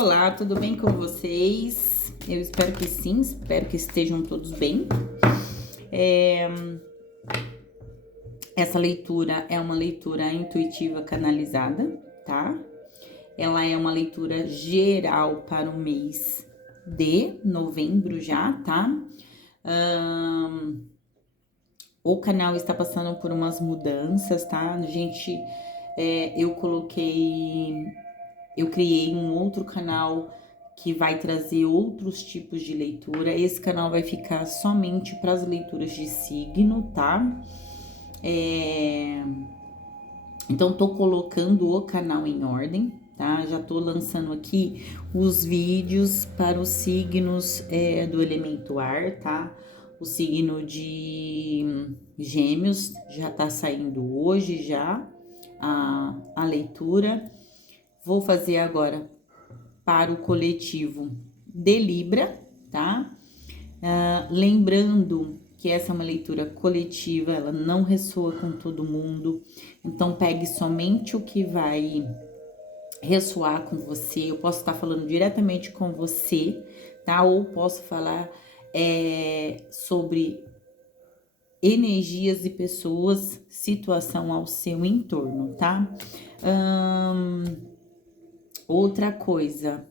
Olá, tudo bem com vocês? Eu espero que sim, espero que estejam todos bem. Essa leitura é uma leitura intuitiva canalizada, tá? Ela é uma leitura geral para o mês de novembro já, tá? O canal está passando por umas mudanças, tá? Gente, eu criei um outro canal que vai trazer outros tipos de leitura. Esse canal vai ficar somente para as leituras de signo, tá? Então, tô colocando o canal em ordem, tá? Já tô lançando aqui os vídeos para os signos do elemento ar, tá? O signo de Gêmeos já tá saindo hoje já a leitura. Vou fazer agora para o coletivo de Libra, tá? Lembrando que essa é uma leitura coletiva, ela não ressoa com todo mundo, então pegue somente o que vai ressoar com você. Eu posso estar falando diretamente com você, tá? Ou posso falar sobre energias e pessoas, situação ao seu entorno, tá? Outra coisa,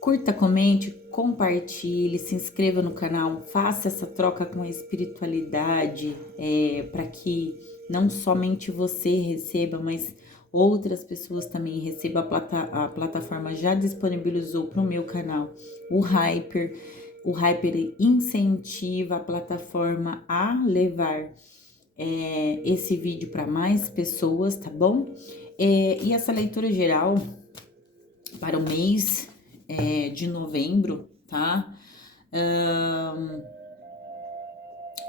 curta, comente, compartilhe, se inscreva no canal, faça essa troca com a espiritualidade, para que não somente você receba, mas outras pessoas também recebam. A plataforma já disponibilizou para o meu canal o Hyper. O Hyper incentiva a plataforma a levar esse vídeo para mais pessoas, tá bom? E essa leitura geral para o mês de novembro, tá?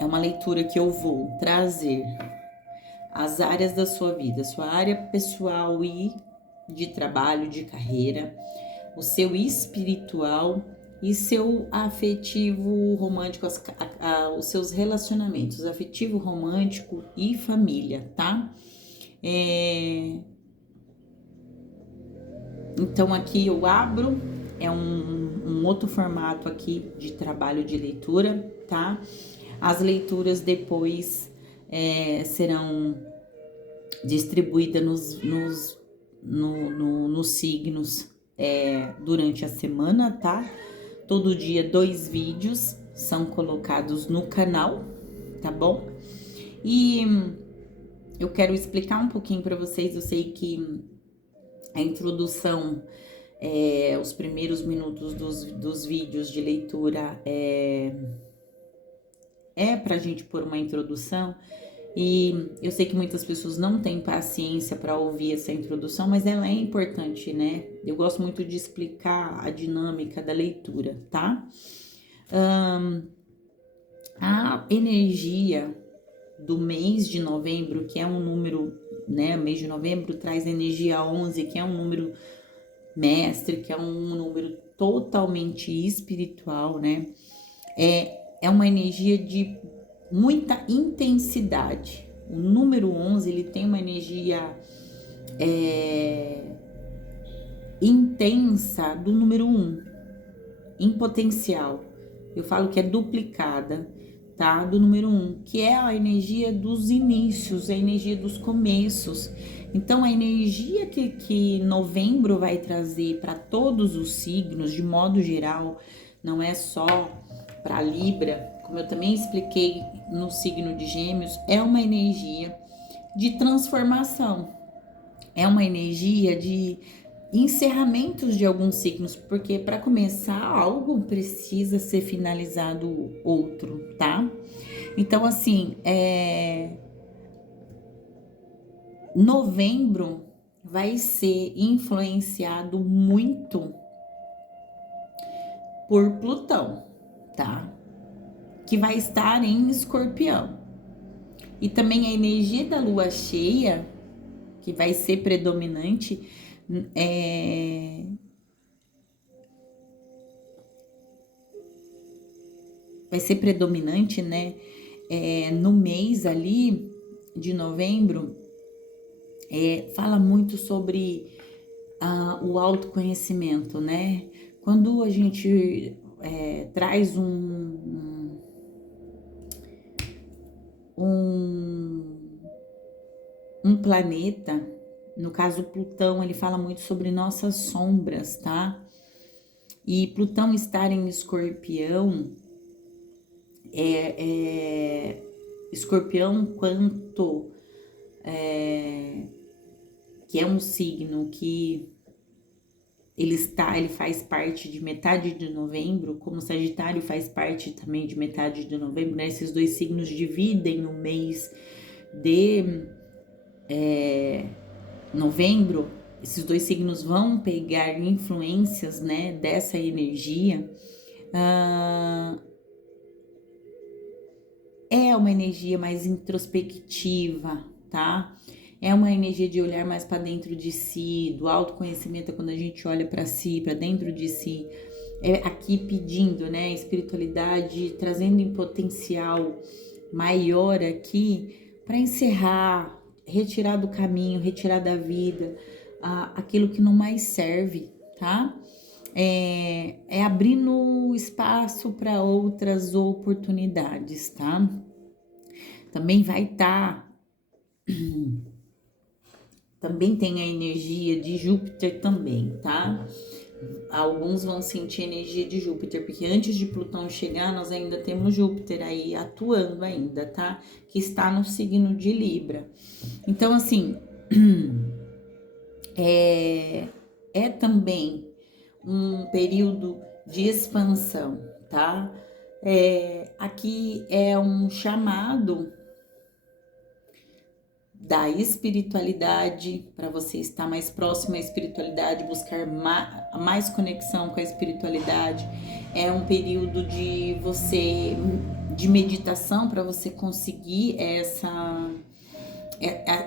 É uma leitura que eu vou trazer as áreas da sua vida, sua área pessoal e de trabalho, de carreira, o seu espiritual e seu afetivo romântico, os seus relacionamentos, afetivo romântico e família, tá? Então aqui eu abro, é um outro formato aqui de trabalho de leitura, tá? As leituras depois serão distribuídas nos signos durante a semana, tá? Todo dia 2 vídeos são colocados no canal, tá bom? E eu quero explicar um pouquinho para vocês. Eu sei que a introdução, os primeiros minutos dos vídeos de leitura pra gente pôr uma introdução, e eu sei que muitas pessoas não têm paciência para ouvir essa introdução, mas ela é importante, né? Eu gosto muito de explicar a dinâmica da leitura, tá? A energia do mês de novembro, que é um número, né? O mês de novembro traz energia 11, que é um número mestre, que é um número totalmente espiritual, né? É uma energia de muita intensidade. O número 11, ele tem uma energia intensa do número 1, em potencial. Eu falo que é duplicada, tá? Do número 1, que é a energia dos inícios, a energia dos começos. Então, a energia que novembro vai trazer para todos os signos, de modo geral, não é só para Libra, como eu também expliquei no signo de Gêmeos, é uma energia de transformação, é uma energia de encerramentos de alguns signos, porque para começar algo precisa ser finalizado outro, tá? Então, assim, novembro vai ser influenciado muito por Plutão, tá? Que vai estar em Escorpião. E também a energia da lua cheia, que vai ser predominante, né? No mês ali de novembro, fala muito sobre o autoconhecimento, né? Quando a gente traz um, um planeta, no caso Plutão, ele fala muito sobre nossas sombras, tá? E Plutão estar em Escorpião, Escorpião quanto que é um signo que ele faz parte de metade de novembro, como Sagitário faz parte também de metade de novembro, né? Esses dois signos dividem o mês de novembro. Esses dois signos vão pegar influências, né, dessa energia. É uma energia mais introspectiva, tá? É uma energia de olhar mais para dentro de si, do autoconhecimento, é quando a gente olha para si, para dentro de si. É aqui pedindo, né, espiritualidade, trazendo em potencial maior aqui para encerrar, retirar do caminho, retirar da vida aquilo que não mais serve, tá? É abrindo espaço para outras oportunidades, tá? Também vai estar. Também tem a energia de Júpiter também, tá? Alguns vão sentir a energia de Júpiter, porque antes de Plutão chegar, nós ainda temos Júpiter aí atuando ainda, tá? Que está no signo de Libra. Então, assim, é também um período de expansão, tá? Aqui é um chamado da espiritualidade, para você estar mais próximo à espiritualidade, buscar mais conexão com a espiritualidade. É um período de meditação para você conseguir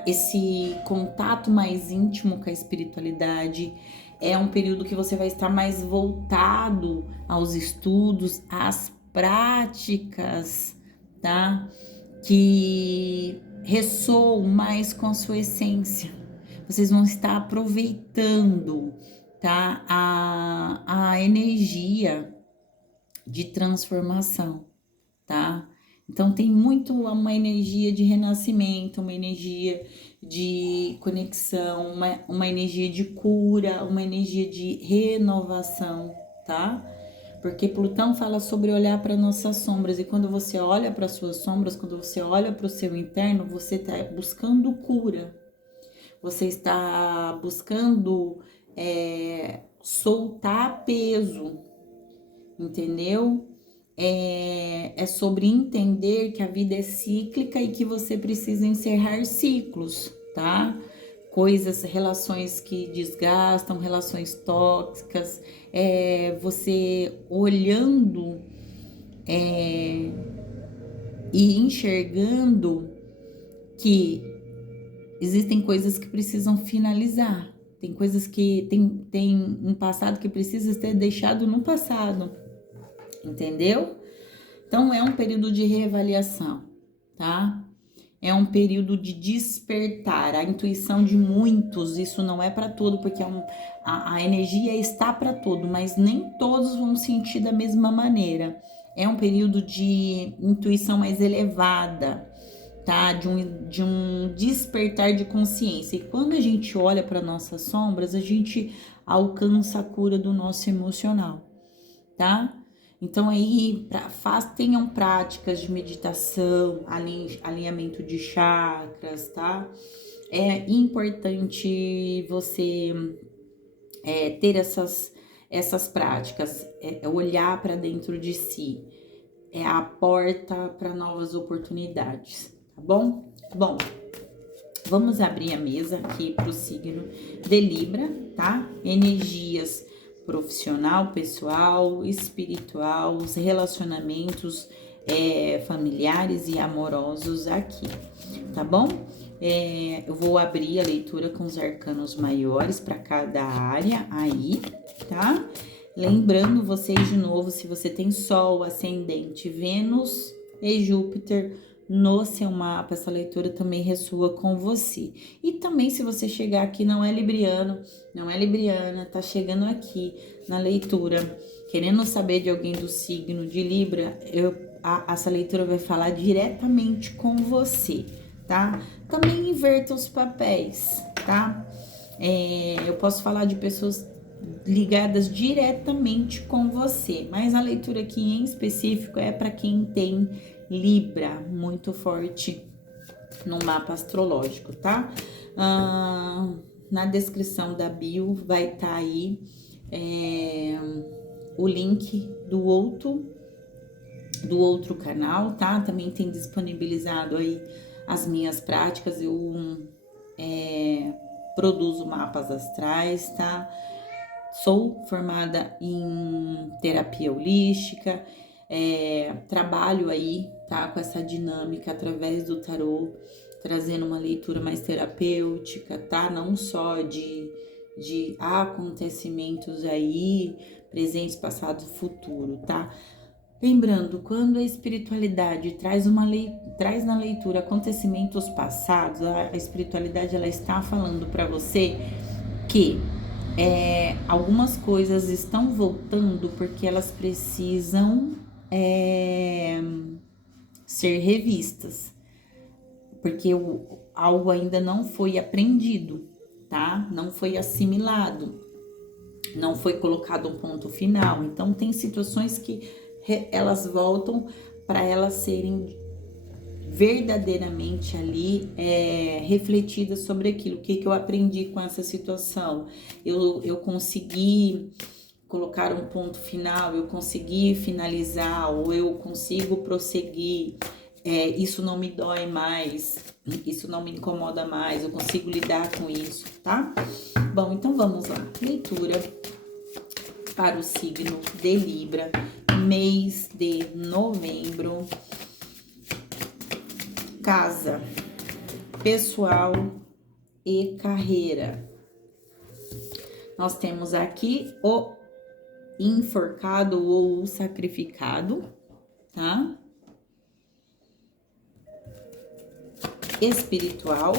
esse contato mais íntimo com a espiritualidade. É um período que você vai estar mais voltado aos estudos, às práticas, tá? Que ressoam mais com a sua essência. Vocês vão estar aproveitando, tá? A energia de transformação, tá? Então tem muito uma energia de renascimento, uma energia de conexão, uma energia de cura, uma energia de renovação, tá? Porque Plutão fala sobre olhar para nossas sombras, e quando você olha para suas sombras, quando você olha para o seu interno, você está buscando cura, você está buscando soltar peso, entendeu? É sobre entender que a vida é cíclica e que você precisa encerrar ciclos, tá? Coisas, relações que desgastam, relações tóxicas, você olhando e enxergando que existem coisas que precisam finalizar, tem coisas que tem um passado que precisa ser deixado no passado, entendeu? Então é um período de reavaliação, tá? É um período de despertar, a intuição de muitos, isso não é para todo, porque a energia está para todo, mas nem todos vão sentir da mesma maneira. É um período de intuição mais elevada, tá? De um despertar de consciência. E quando a gente olha para nossas sombras, a gente alcança a cura do nosso emocional, tá? Então aí tenham práticas de meditação, alinhamento de chakras, tá? É importante você ter essas práticas, olhar para dentro de si, é a porta para novas oportunidades, tá bom? Bom, vamos abrir a mesa aqui para o signo de Libra, tá? Energias profissional, pessoal, espiritual, os relacionamentos familiares e amorosos aqui, tá bom? Eu vou abrir a leitura com os arcanos maiores para cada área aí, tá? Lembrando vocês de novo, se você tem Sol, Ascendente, Vênus e Júpiter no seu mapa, essa leitura também ressoa com você. E também, se você chegar aqui, não é libriano, não é libriana, tá chegando aqui na leitura, querendo saber de alguém do signo de Libra, essa leitura vai falar diretamente com você, tá? Também inverta os papéis, tá? Eu posso falar de pessoas ligadas diretamente com você, mas a leitura aqui em específico é para quem tem Libra muito forte no mapa astrológico, tá? Na descrição da bio vai estar aí o link do outro canal, tá? Também tem disponibilizado aí as minhas práticas, eu produzo mapas astrais, tá? Sou formada em terapia holística, trabalho aí, tá? Com essa dinâmica através do tarô, trazendo uma leitura mais terapêutica, tá? Não só de acontecimentos aí, presentes, passado, futuro, tá? Lembrando, quando a espiritualidade traz na leitura acontecimentos passados, a espiritualidade ela está falando para você que algumas coisas estão voltando porque elas precisam ser revistas, porque algo ainda não foi aprendido, tá? Não foi assimilado, não foi colocado um ponto final. Então, tem situações que elas voltam para elas serem verdadeiramente ali refletidas sobre aquilo. O que eu aprendi com essa situação? Eu consegui colocar um ponto final, eu consegui finalizar, ou eu consigo prosseguir, isso não me dói mais, isso não me incomoda mais, eu consigo lidar com isso, tá? Bom, então vamos lá. Leitura para o signo de Libra, mês de novembro. Casa, pessoal e carreira. Nós temos aqui o enforcado ou o sacrificado, tá? Espiritual.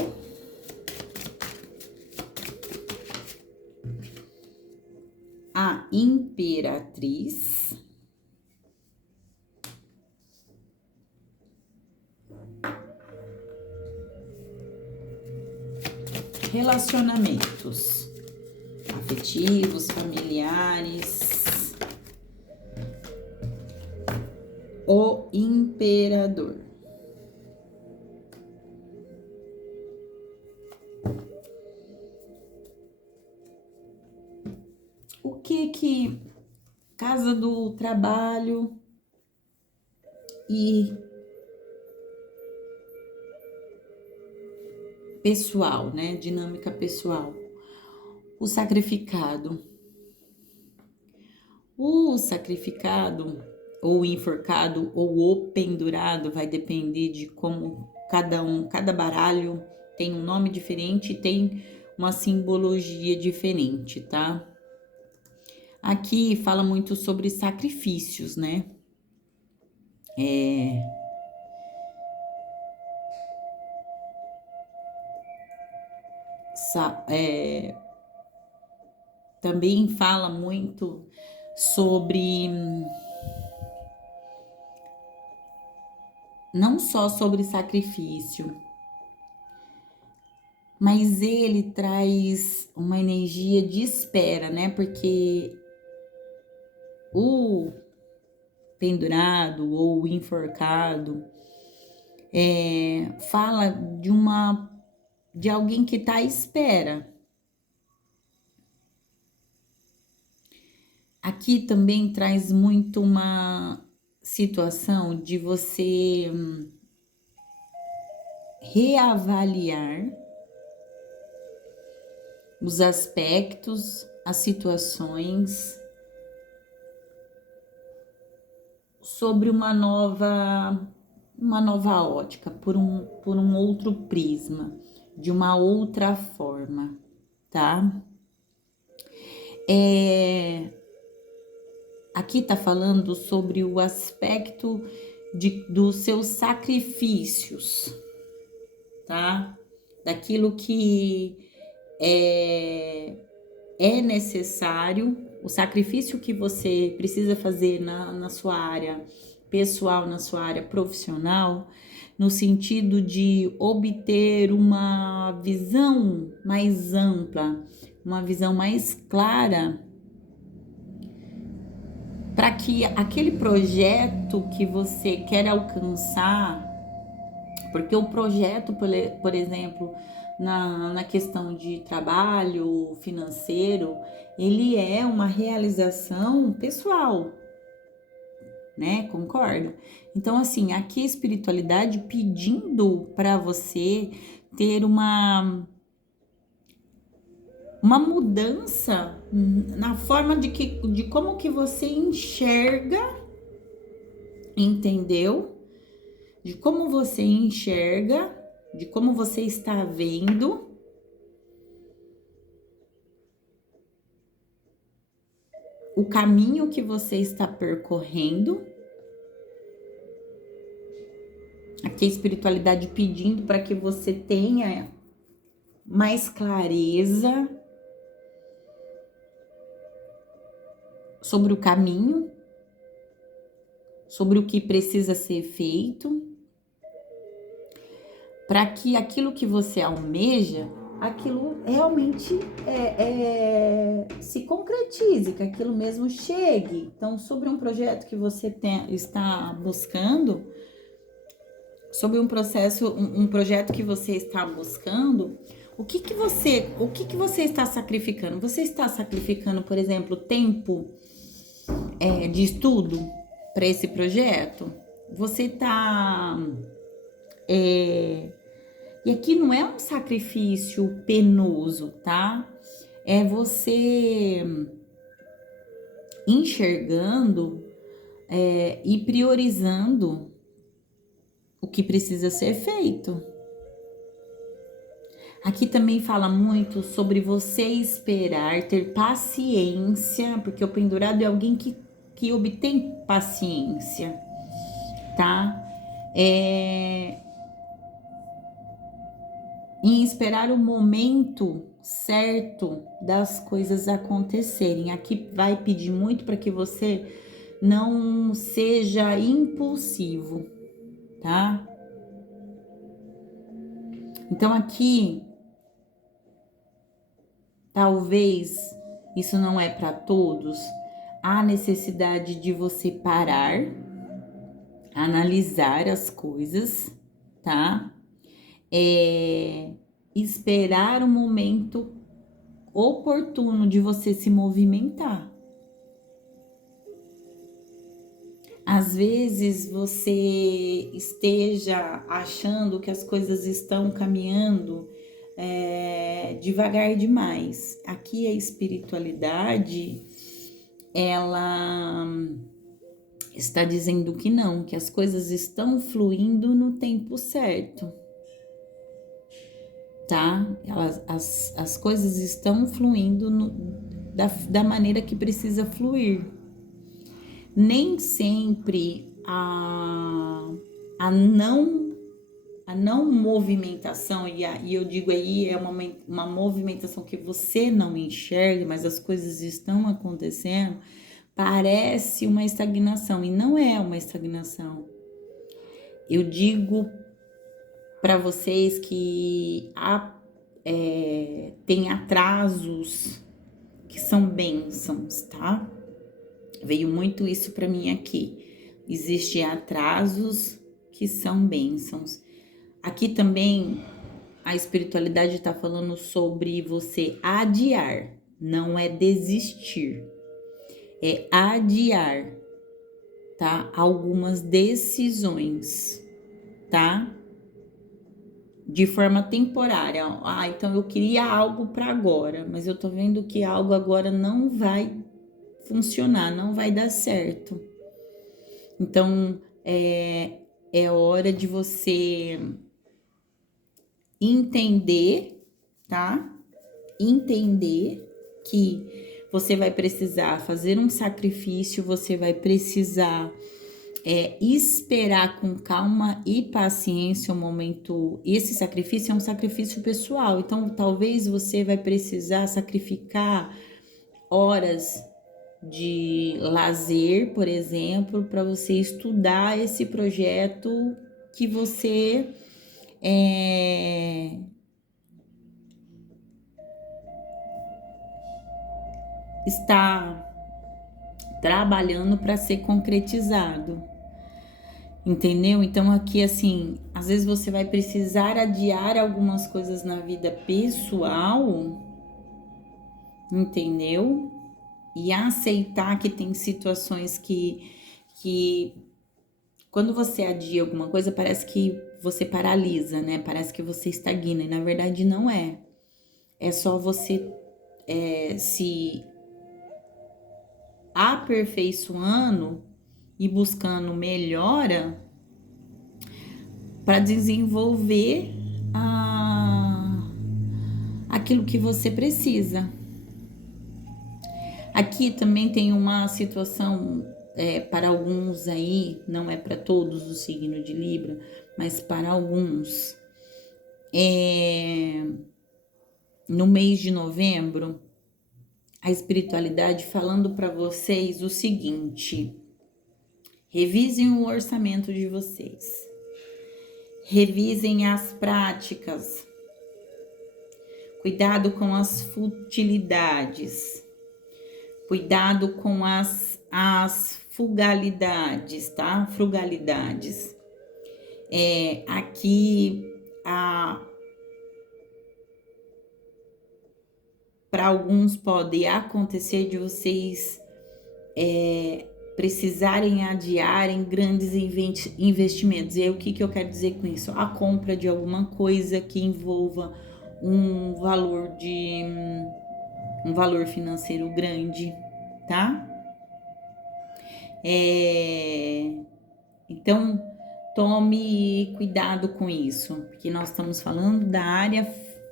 A imperatriz. Relacionamentos afetivos, familiares. O imperador. O que casa do trabalho e pessoal, né? Dinâmica pessoal. O sacrificado. O sacrificado, ou o enforcado, ou o pendurado, vai depender de como cada baralho tem um nome diferente e tem uma simbologia diferente, tá? Aqui fala muito sobre sacrifícios, né? Também fala muito sobre, não só sobre sacrifício, mas ele traz uma energia de espera, né? Porque o pendurado ou o enforcado fala de alguém que está à espera. Aqui também traz muito uma situação de você reavaliar os aspectos, as situações sobre uma nova ótica, por um outro prisma, de uma outra forma, tá? Aqui tá falando sobre o aspecto dos seus sacrifícios, tá? Daquilo que é necessário, o sacrifício que você precisa fazer na sua área pessoal, na sua área profissional, no sentido de obter uma visão mais ampla, uma visão mais clara, para que aquele projeto que você quer alcançar, porque o projeto, por exemplo, na questão de trabalho financeiro, ele é uma realização pessoal, né? Concorda? Então, assim, aqui a espiritualidade pedindo para você ter uma mudança na forma de como que você enxerga, entendeu? De como você enxerga, de como você está vendo o caminho que você está percorrendo. Aqui a espiritualidade pedindo para que você tenha mais clareza sobre o caminho, sobre o que precisa ser feito, para que aquilo que você almeja, aquilo realmente se concretize, que aquilo mesmo chegue. Então, sobre um projeto que você está buscando, sobre um projeto que você está buscando, o que você está sacrificando? Você está sacrificando, por exemplo, tempo de estudo para esse projeto? Você está... E aqui não é um sacrifício penoso, tá? É você enxergando e priorizando o que precisa ser feito. Aqui também fala muito sobre você esperar, ter paciência, porque o pendurado é alguém que obtém paciência, tá? Em esperar o momento certo das coisas acontecerem. Aqui vai pedir muito para que você não seja impulsivo, tá? Então aqui, talvez isso não é para todos, há necessidade de você parar, analisar as coisas, tá? Esperar o momento oportuno de você se movimentar. Às vezes você esteja achando que as coisas estão caminhando devagar demais. Aqui a espiritualidade, ela está dizendo que não, que as coisas estão fluindo no tempo certo. Tá? As coisas estão fluindo da maneira que precisa fluir. Nem sempre a não movimentação, e eu digo aí, é uma movimentação que você não enxerga, mas as coisas estão acontecendo, parece uma estagnação, e não é uma estagnação. Eu digo para vocês que tem atrasos que são bênçãos, tá? Veio muito isso para mim aqui. Existem atrasos que são bênçãos. Aqui também a espiritualidade está falando sobre você adiar, não é desistir, é adiar, tá? Algumas decisões, tá? De forma temporária. Então eu queria algo para agora, mas eu tô vendo que algo agora não vai funcionar, não vai dar certo. Então é hora de você entender, tá? Entender que você vai precisar fazer um sacrifício, você vai precisar esperar com calma e paciência o momento. Esse sacrifício é um sacrifício pessoal, então talvez você vai precisar sacrificar horas de lazer, por exemplo, para você estudar esse projeto que você está trabalhando para ser concretizado. Entendeu? Então aqui assim, às vezes você vai precisar adiar algumas coisas na vida pessoal, entendeu? E aceitar que tem situações que quando você adia alguma coisa, parece que você paralisa, né? Parece que você estagna, e na verdade não é. É só você se aperfeiçoando e buscando melhora para desenvolver aquilo que você precisa. Aqui também tem uma situação para alguns aí, não é para todos o signo de Libra, mas para alguns. No mês de novembro, a espiritualidade falando para vocês o seguinte: revisem o orçamento de vocês, revisem as práticas, cuidado com as futilidades, cuidado com as frugalidades, tá? Frugalidades. Aqui, para alguns pode acontecer de vocês precisarem adiar em grandes investimentos. E aí, o que eu quero dizer com isso? A compra de alguma coisa que envolva um valor financeiro grande, tá? Então, tome cuidado com isso, porque nós estamos falando da área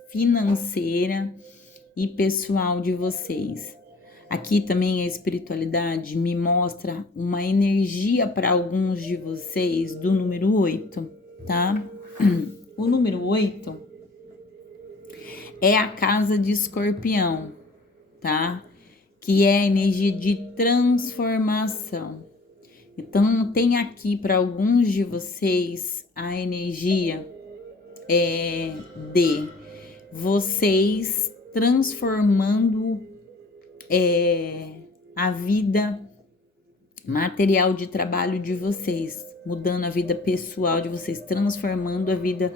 financeira e pessoal de vocês. Aqui também a espiritualidade me mostra uma energia para alguns de vocês do número 8, tá? O número 8 é a casa de Escorpião, tá? Que é a energia de transformação. Então, tem aqui para alguns de vocês a energia de vocês transformando a vida material de trabalho de vocês, mudando a vida pessoal de vocês, transformando a vida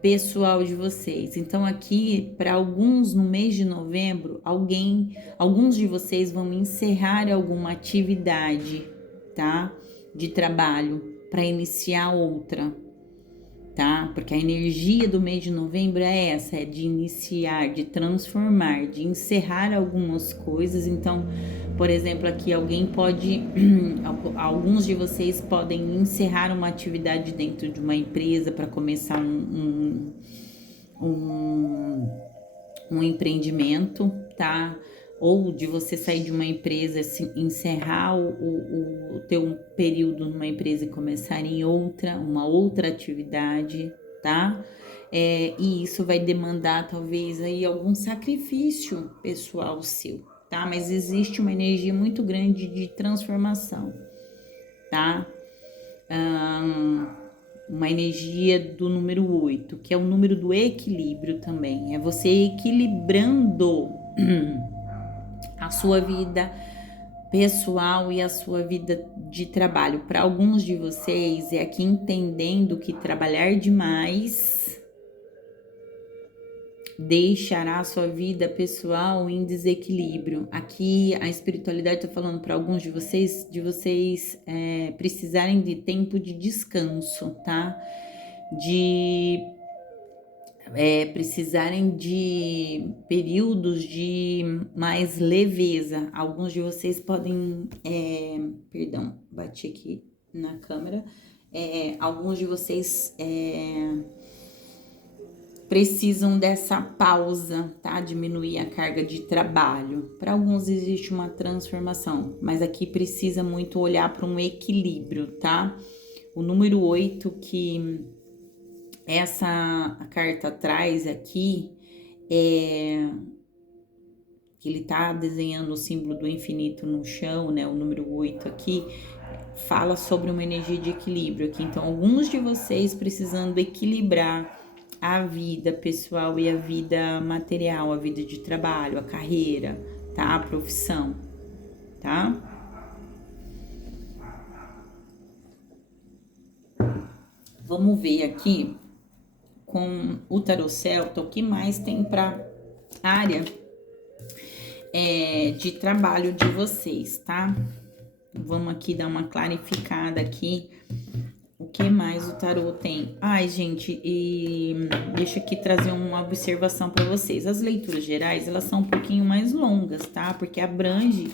pessoal de vocês. Então aqui, para alguns no mês de novembro, alguns de vocês vão encerrar alguma atividade, tá? De trabalho para iniciar outra, tá? Porque a energia do mês de novembro é essa, é de iniciar, de transformar, de encerrar algumas coisas. Então, por exemplo, aqui alguns de vocês podem encerrar uma atividade dentro de uma empresa para começar um empreendimento, tá? Ou de você sair de uma empresa, encerrar o teu período numa empresa e começar em uma outra atividade, tá? E isso vai demandar talvez aí algum sacrifício pessoal seu, tá? Mas existe uma energia muito grande de transformação, tá? Uma energia do número 8, que é o número do equilíbrio também. É você equilibrando a sua vida pessoal e a sua vida de trabalho. Para alguns de vocês, é aqui entendendo que trabalhar demais deixará a sua vida pessoal em desequilíbrio. Aqui a espiritualidade está falando para alguns de vocês precisarem de tempo de descanso, tá? Precisarem de períodos de mais leveza. Alguns de vocês podem, bati aqui na câmera. Alguns de vocês precisam dessa pausa, tá? Diminuir a carga de trabalho. Para alguns existe uma transformação, mas aqui precisa muito olhar para um equilíbrio, tá? O número 8 que essa carta traz aqui é que ele tá desenhando o símbolo do infinito no chão, né? O número 8 aqui fala sobre uma energia de equilíbrio aqui. Então, alguns de vocês precisando equilibrar a vida pessoal e a vida material, a vida de trabalho, a carreira, tá? A profissão, tá? Vamos ver aqui com o tarô celta o que mais tem para área de trabalho de vocês, tá? Vamos aqui dar uma clarificada aqui. O que mais o tarô tem? Ai, gente, e deixa aqui trazer uma observação para vocês. As leituras gerais, elas são um pouquinho mais longas, tá? Porque abrange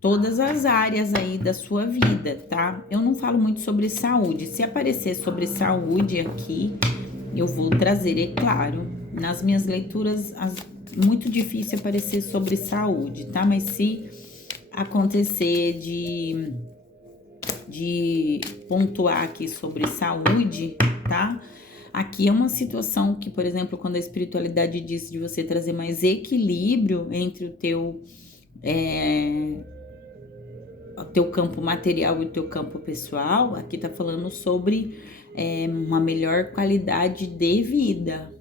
todas as áreas aí da sua vida, tá? Eu não falo muito sobre saúde. Se aparecer sobre saúde aqui, eu vou trazer, é claro. Nas minhas leituras, muito difícil aparecer sobre saúde, tá? Mas se acontecer de pontuar aqui sobre saúde, tá? Aqui é uma situação que, por exemplo, quando a espiritualidade diz de você trazer mais equilíbrio entre o teu campo material e o teu campo pessoal, aqui tá falando sobre uma melhor qualidade de vida,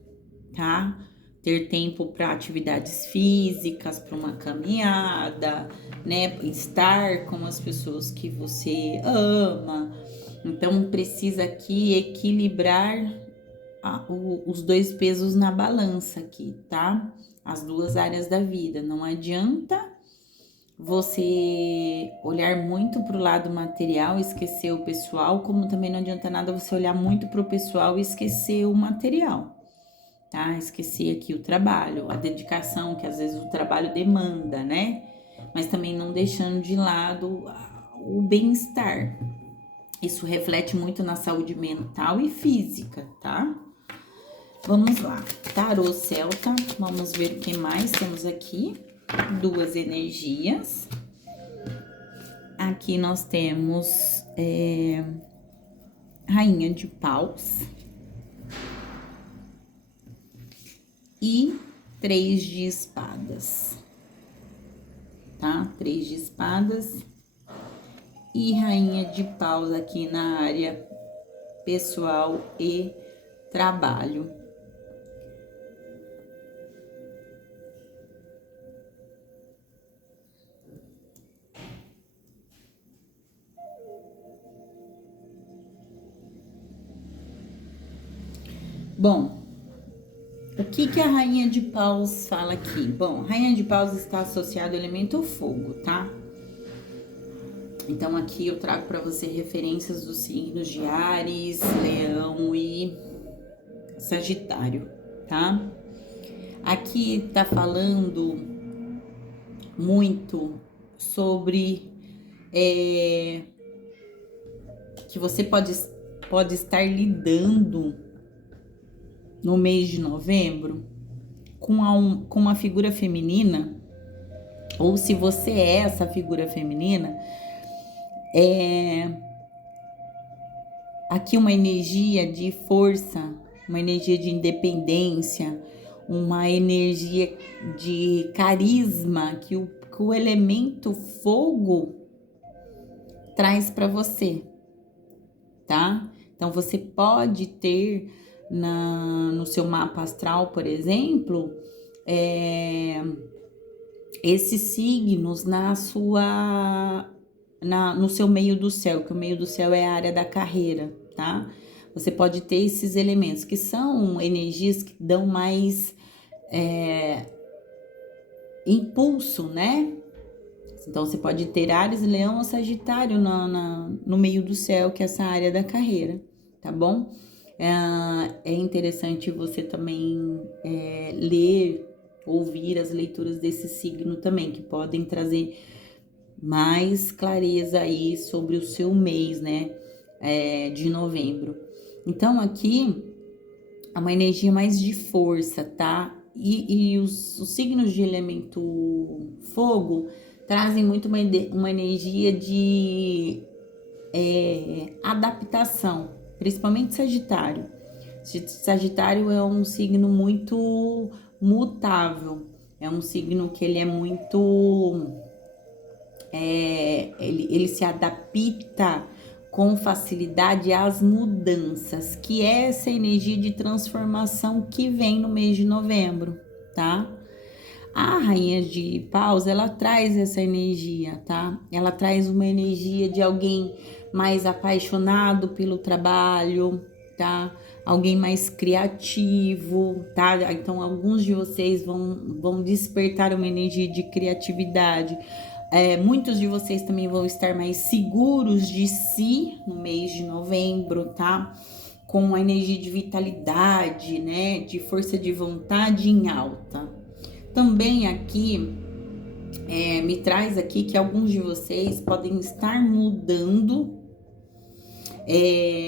tá? Ter tempo para atividades físicas, para uma caminhada, né? Estar com as pessoas que você ama. Então, precisa aqui equilibrar os dois pesos na balança aqui, tá? As duas áreas da vida. Não adianta você olhar muito para o lado material e esquecer o pessoal, como também não adianta nada você olhar muito para o pessoal e esquecer o material. Tá? Esqueci aqui o trabalho, a dedicação que às vezes o trabalho demanda, né? Mas também não deixando de lado o bem-estar. Isso reflete muito na saúde mental e física, tá? Vamos lá. Tarô celta, vamos ver o que mais temos aqui. Duas energias. Aqui nós temos Rainha de Paus. E 3 de espadas, tá? 3 de espadas e Rainha de Paus aqui na área pessoal e trabalho. Bom, o que a Rainha de Paus fala aqui? Bom, a Rainha de Paus está associada ao elemento fogo, tá? Então, aqui eu trago para você referências dos signos de Áries, Leão e Sagitário, tá? Aqui tá falando muito sobre que você pode estar lidando no mês de novembro com uma figura feminina, ou se você é essa figura feminina, aqui uma energia de força, uma energia de independência, uma energia de carisma que o elemento fogo traz para você, tá? Então você pode ter no seu mapa astral, por exemplo, esses signos no seu meio do céu, que o meio do céu é a área da carreira, tá? Você pode ter esses elementos que são energias que dão mais impulso, né? Então você pode ter Áries, Leão ou Sagitário no meio do céu, que é essa área da carreira, tá bom? É interessante você também ler, ouvir as leituras desse signo também, que podem trazer mais clareza aí sobre o seu mês, né? de novembro. Então aqui é uma energia mais de força, tá? E os signos de elemento fogo trazem muito uma energia de adaptação, principalmente Sagitário. Sagitário é um signo muito mutável, é um signo que ele é muito. Ele se adapta com facilidade às mudanças, que é essa energia de transformação que vem no mês de novembro, tá? A Rainha de Paus, ela traz essa energia, tá? Ela traz uma energia de alguém mais apaixonado pelo trabalho, tá? Alguém mais criativo, tá? Então, alguns de vocês vão despertar uma energia de criatividade. Muitos de vocês também vão estar mais seguros de si no mês de novembro, tá? Com uma energia de vitalidade, né? De força de vontade em alta. Também aqui, me traz aqui que alguns de vocês podem estar mudando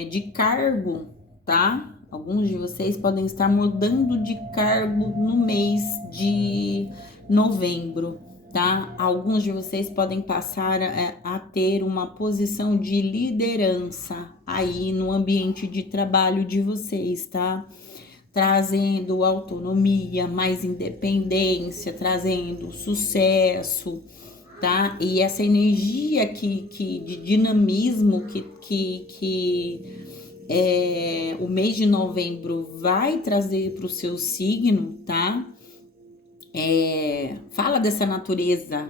de cargo, tá? Alguns de vocês podem estar mudando de cargo no mês de novembro, tá? Alguns de vocês podem passar a ter uma posição de liderança aí no ambiente de trabalho de vocês, tá? Trazendo autonomia, mais independência, trazendo sucesso, tá? E essa energia de dinamismo que o mês de novembro vai trazer para o seu signo, tá? Fala dessa natureza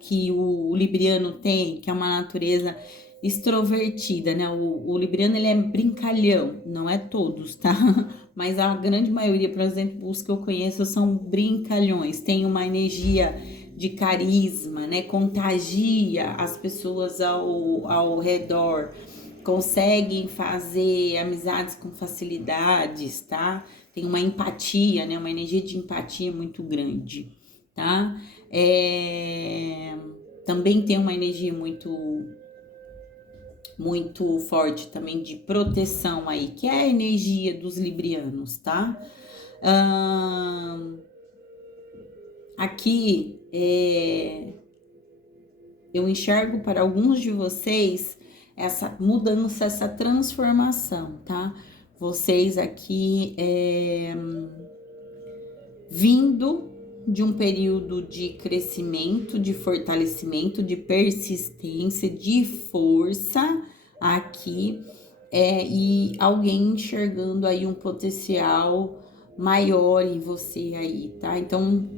que o libriano tem, que é uma natureza extrovertida, né? O libriano, ele é brincalhão, não é todos, tá? Mas a grande maioria, por exemplo, os que eu conheço são brincalhões, tem uma energia de carisma, né? Contagia as pessoas ao redor, conseguem fazer amizades com facilidades, tá? Tem uma empatia, né? Uma energia de empatia muito grande, tá? Também tem uma energia muito forte também de proteção aí, que é a energia dos librianos, tá? Aqui eu enxergo para alguns de vocês essa mudança, essa transformação, tá? Vocês aqui vindo de um período de crescimento, de fortalecimento, de persistência, de força aqui, e alguém enxergando aí um potencial maior em você aí, tá? Então,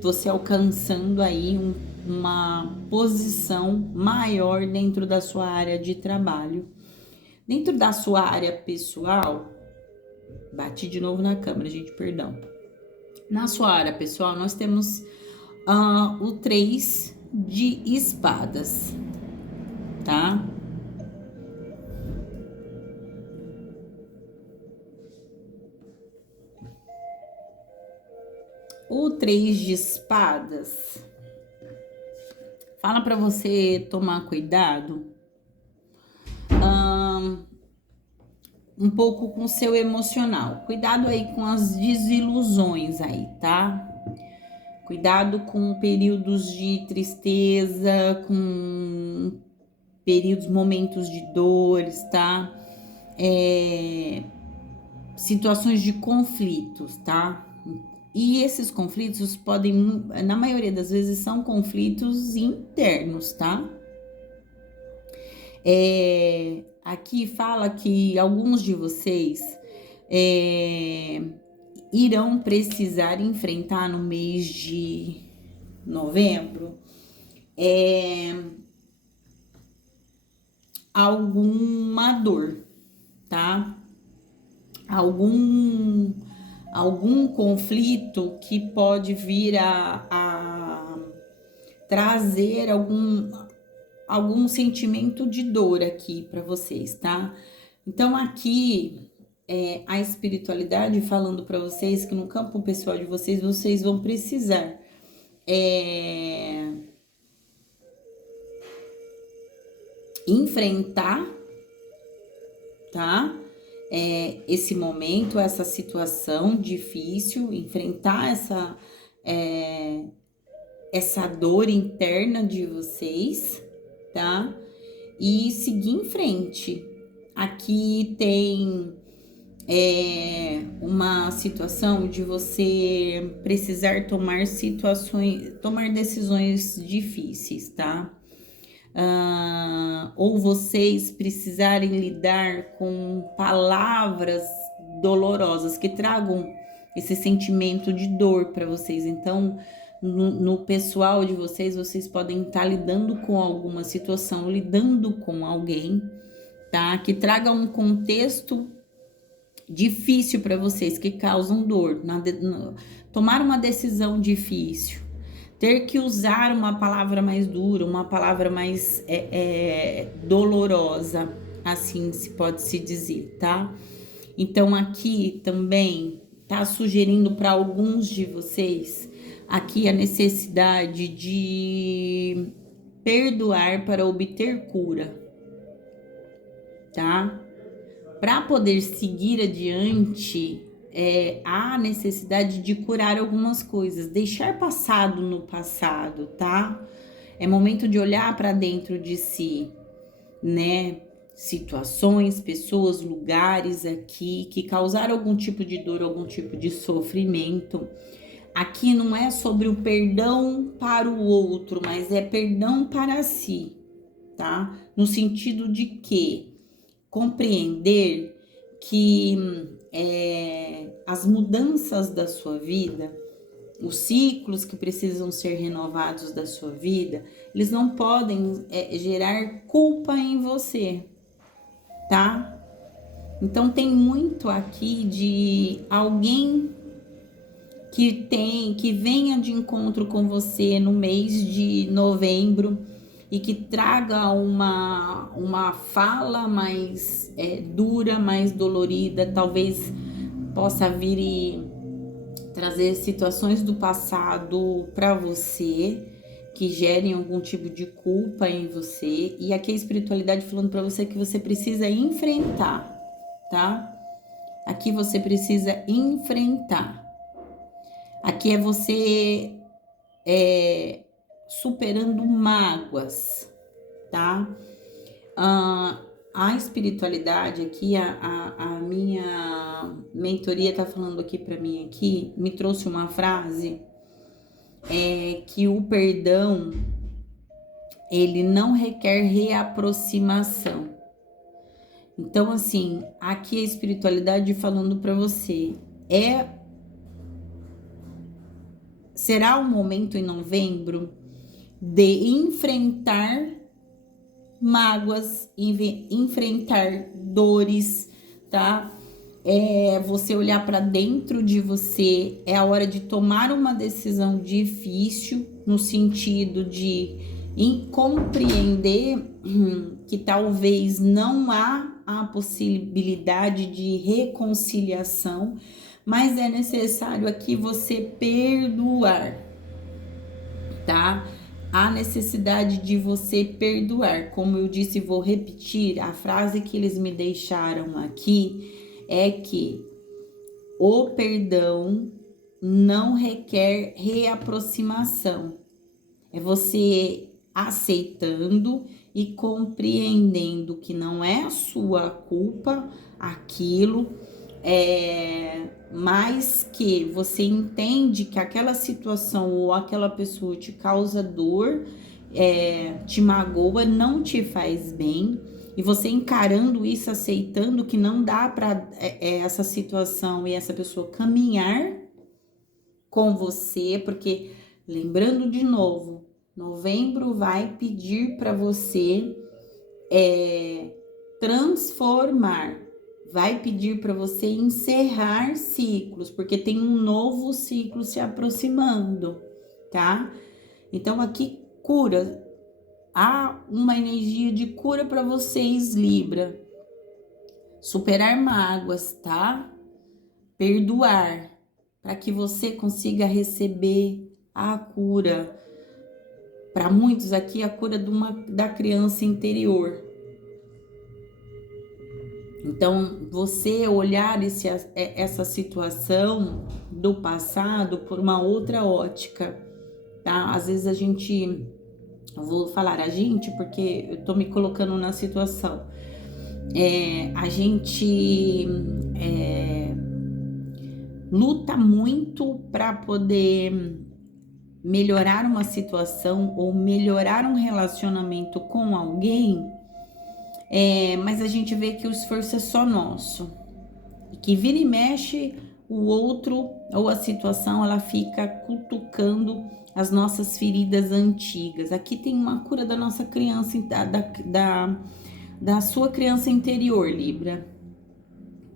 você alcançando aí uma posição maior dentro da sua área de trabalho. Dentro da sua área pessoal, bati de novo na câmera, gente, perdão. Na sua área pessoal, nós temos o 3 de espadas, tá? O 3 de espadas fala para você tomar cuidado um pouco com o seu emocional. Cuidado aí com as desilusões aí, tá? Cuidado com períodos de tristeza, com momentos de dores, tá? Situações de conflitos, tá? E esses conflitos podem, na maioria das vezes, são conflitos internos, tá? Aqui fala que alguns de vocês irão precisar enfrentar no mês de novembro alguma dor, tá? Algum conflito que pode vir a trazer algum sentimento de dor aqui para vocês, tá? Então aqui a espiritualidade falando para vocês que no campo pessoal de vocês vão precisar enfrentar tá? Esse momento, essa situação difícil, enfrentar essa dor interna de vocês, tá? E seguir em frente. Aqui tem uma situação de você precisar tomar decisões difíceis, tá? Ou vocês precisarem lidar com palavras dolorosas que tragam esse sentimento de dor para vocês. Então, no pessoal de vocês, vocês podem estar lidando com alguma situação, lidando com alguém, tá? Que traga um contexto difícil para vocês, que causam dor, tomar uma decisão difícil, ter que usar uma palavra mais dura, uma palavra mais dolorosa, assim se pode se dizer, tá? Então aqui também tá sugerindo para alguns de vocês aqui a necessidade de perdoar para obter cura, tá? Para poder seguir adiante, há necessidade de curar algumas coisas, deixar passado no passado, tá? É momento de olhar para dentro de si, né? Situações, pessoas, lugares aqui que causaram algum tipo de dor, algum tipo de sofrimento. Aqui não é sobre o perdão para o outro, mas é perdão para si, tá? No sentido de que compreender que as mudanças da sua vida, os ciclos que precisam ser renovados da sua vida, eles não podem gerar culpa em você, tá? Então tem muito aqui de alguém que venha de encontro com você no mês de novembro e que traga uma fala mais dura, mais dolorida, talvez possa vir e trazer situações do passado para você que gerem algum tipo de culpa em você. E aqui a espiritualidade falando para você que você precisa enfrentar, tá? Aqui você precisa enfrentar. Aqui é você superando mágoas, tá? A espiritualidade aqui, a minha mentoria tá falando aqui para mim aqui, me trouxe uma frase que o perdão, ele não requer reaproximação. Então, assim, aqui a espiritualidade falando para você, será o momento em novembro de enfrentar mágoas, enfrentar dores, tá? Você olhar para dentro de você, é a hora de tomar uma decisão difícil, no sentido de compreender que talvez não há a possibilidade de reconciliação, mas é necessário aqui você perdoar, tá? A necessidade de você perdoar. Como eu disse, vou repetir, a frase que eles me deixaram aqui é que o perdão não requer reaproximação. É você aceitando e compreendendo que não é a sua culpa aquilo, mas que você entende que aquela situação ou aquela pessoa te causa dor, te magoa, não te faz bem, e você encarando isso, aceitando que não dá para essa situação e essa pessoa caminhar com você, porque lembrando de novo, novembro vai pedir para você transformar, vai pedir para você encerrar ciclos, porque tem um novo ciclo se aproximando, tá? Então aqui cura, há uma energia de cura para vocês, Libra. Superar mágoas, tá? Perdoar, para que você consiga receber a cura. Para muitos aqui, a cura da criança interior. Então, você olhar essa situação do passado por uma outra ótica, tá? Às vezes eu vou falar a gente porque eu tô me colocando na situação. A gente luta muito para poder melhorar uma situação ou melhorar um relacionamento com alguém, mas a gente vê que o esforço é só nosso. E que vira e mexe o outro ou a situação, ela fica cutucando as nossas feridas antigas. Aqui tem uma cura da nossa criança, da sua criança interior, Libra.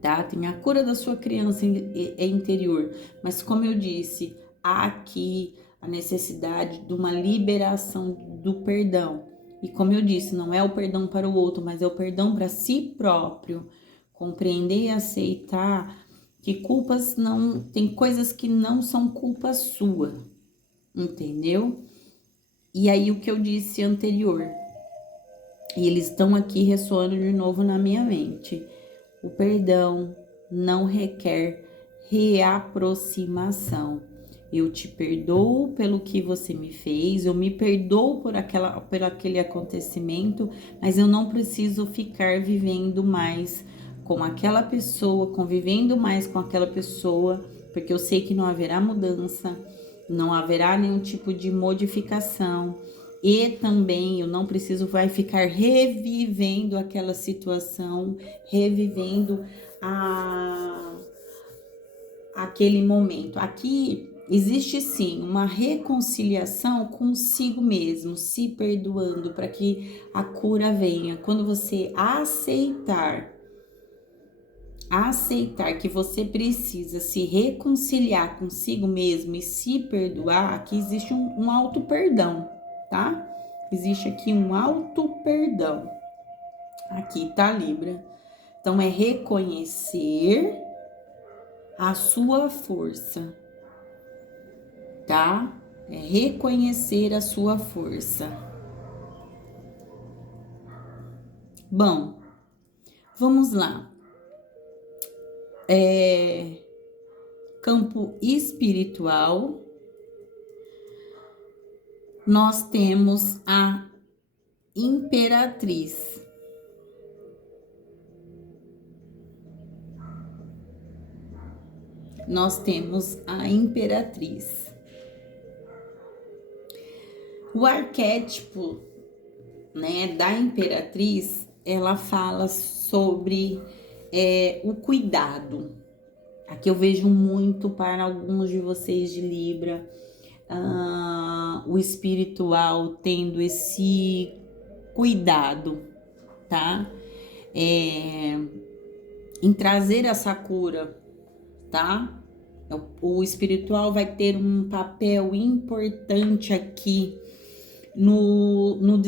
Tá? Tem a cura da sua criança interior. Mas como eu disse, há aqui a necessidade de uma liberação do perdão. E como eu disse, não é o perdão para o outro, mas é o perdão para si próprio. Compreender e aceitar que culpas não... Tem coisas que não são culpa sua, entendeu? E aí o que eu disse anterior, e eles estão aqui ressoando de novo na minha mente. O perdão não requer reaproximação. Eu te perdoo pelo que você me fez, eu me perdoo por aquele acontecimento, mas eu não preciso ficar vivendo mais com aquela pessoa, convivendo mais com aquela pessoa, porque eu sei que não haverá mudança, não haverá nenhum tipo de modificação. E também eu não preciso vai ficar revivendo aquela situação, revivendo aquele momento. Aqui existe sim uma reconciliação consigo mesmo, se perdoando para que a cura venha. Quando você aceitar que você precisa se reconciliar consigo mesmo e se perdoar, aqui existe um auto perdão, tá? Existe aqui um auto perdão. Aqui tá, Libra. Então é reconhecer a sua força, tá? É reconhecer a sua força. Bom, vamos lá. Campo espiritual, nós temos a Imperatriz. Nós temos a Imperatriz. O arquétipo, né, da Imperatriz, ela fala sobre o cuidado. Aqui eu vejo muito para alguns de vocês de Libra, o espiritual tendo esse cuidado, tá? Em trazer essa cura, tá? O espiritual vai ter um papel importante aqui no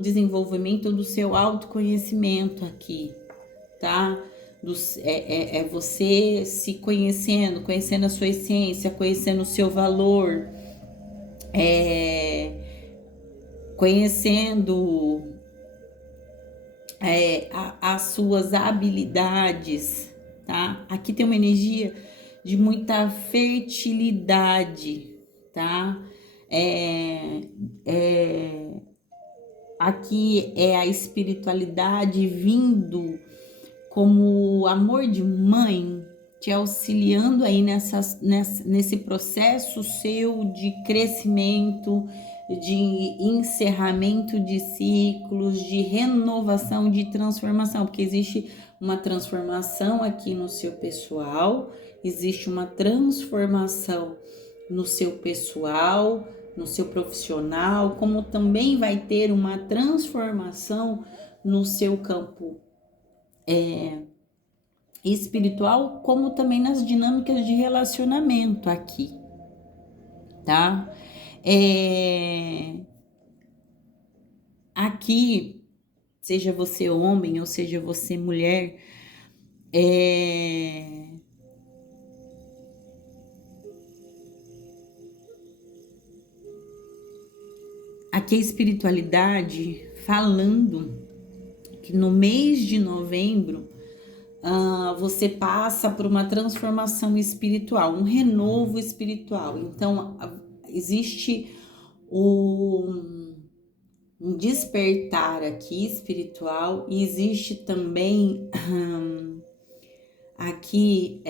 desenvolvimento do seu autoconhecimento aqui, tá? É você se conhecendo a sua essência, conhecendo o seu valor, conhecendo as suas habilidades, tá? Aqui tem uma energia de muita fertilidade, tá? Aqui é a espiritualidade vindo como amor de mãe, te auxiliando aí nesse processo seu de crescimento, de encerramento de ciclos, de renovação, de transformação, porque existe uma transformação aqui no seu pessoal, existe uma transformação no seu pessoal, no seu profissional, como também vai ter uma transformação no seu campo espiritual, como também nas dinâmicas de relacionamento aqui, tá? Aqui, seja você homem ou seja você mulher, aqui a espiritualidade falando que no mês de novembro você passa por uma transformação espiritual, um renovo espiritual. Então, existe um despertar aqui espiritual e existe também aqui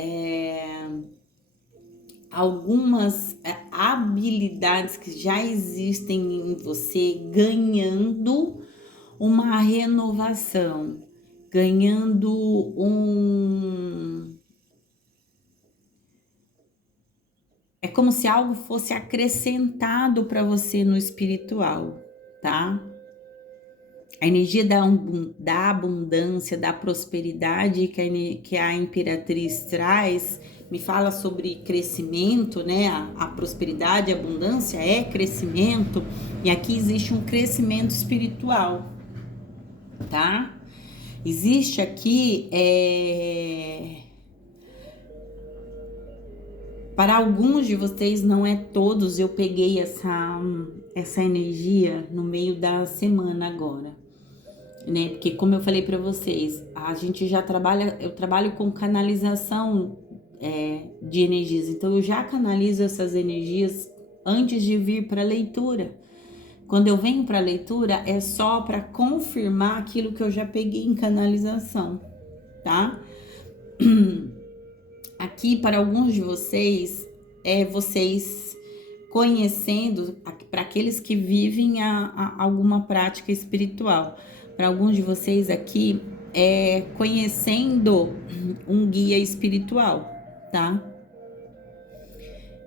algumas habilidades que já existem em você ganhando uma renovação, ganhando é como se algo fosse acrescentado para você no espiritual, tá? A energia da abundância, da prosperidade que a Imperatriz traz, me fala sobre crescimento, né? A prosperidade, a abundância é crescimento, e aqui existe um crescimento espiritual, tá? Existe aqui, para alguns de vocês, não é todos, eu peguei essa energia no meio da semana agora, né? Porque como eu falei para vocês, a gente já trabalha, eu trabalho com canalização de energias, então eu já canalizo essas energias antes de vir para a leitura. Quando eu venho para a leitura, é só para confirmar aquilo que eu já peguei em canalização, tá? Aqui, para alguns de vocês, vocês conhecendo, para aqueles que vivem alguma prática espiritual, para alguns de vocês aqui, conhecendo um guia espiritual, tá?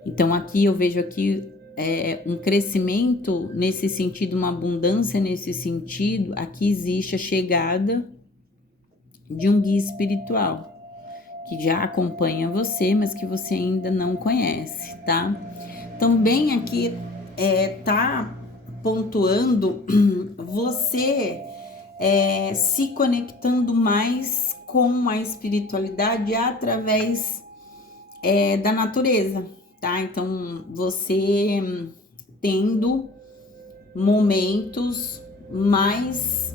Então, aqui eu vejo aqui um crescimento nesse sentido, uma abundância nesse sentido. Aqui existe a chegada de um guia espiritual que já acompanha você, mas que você ainda não conhece, tá? Também aqui tá pontuando você se conectando mais com a espiritualidade através da natureza, tá? Então, você tendo momentos mais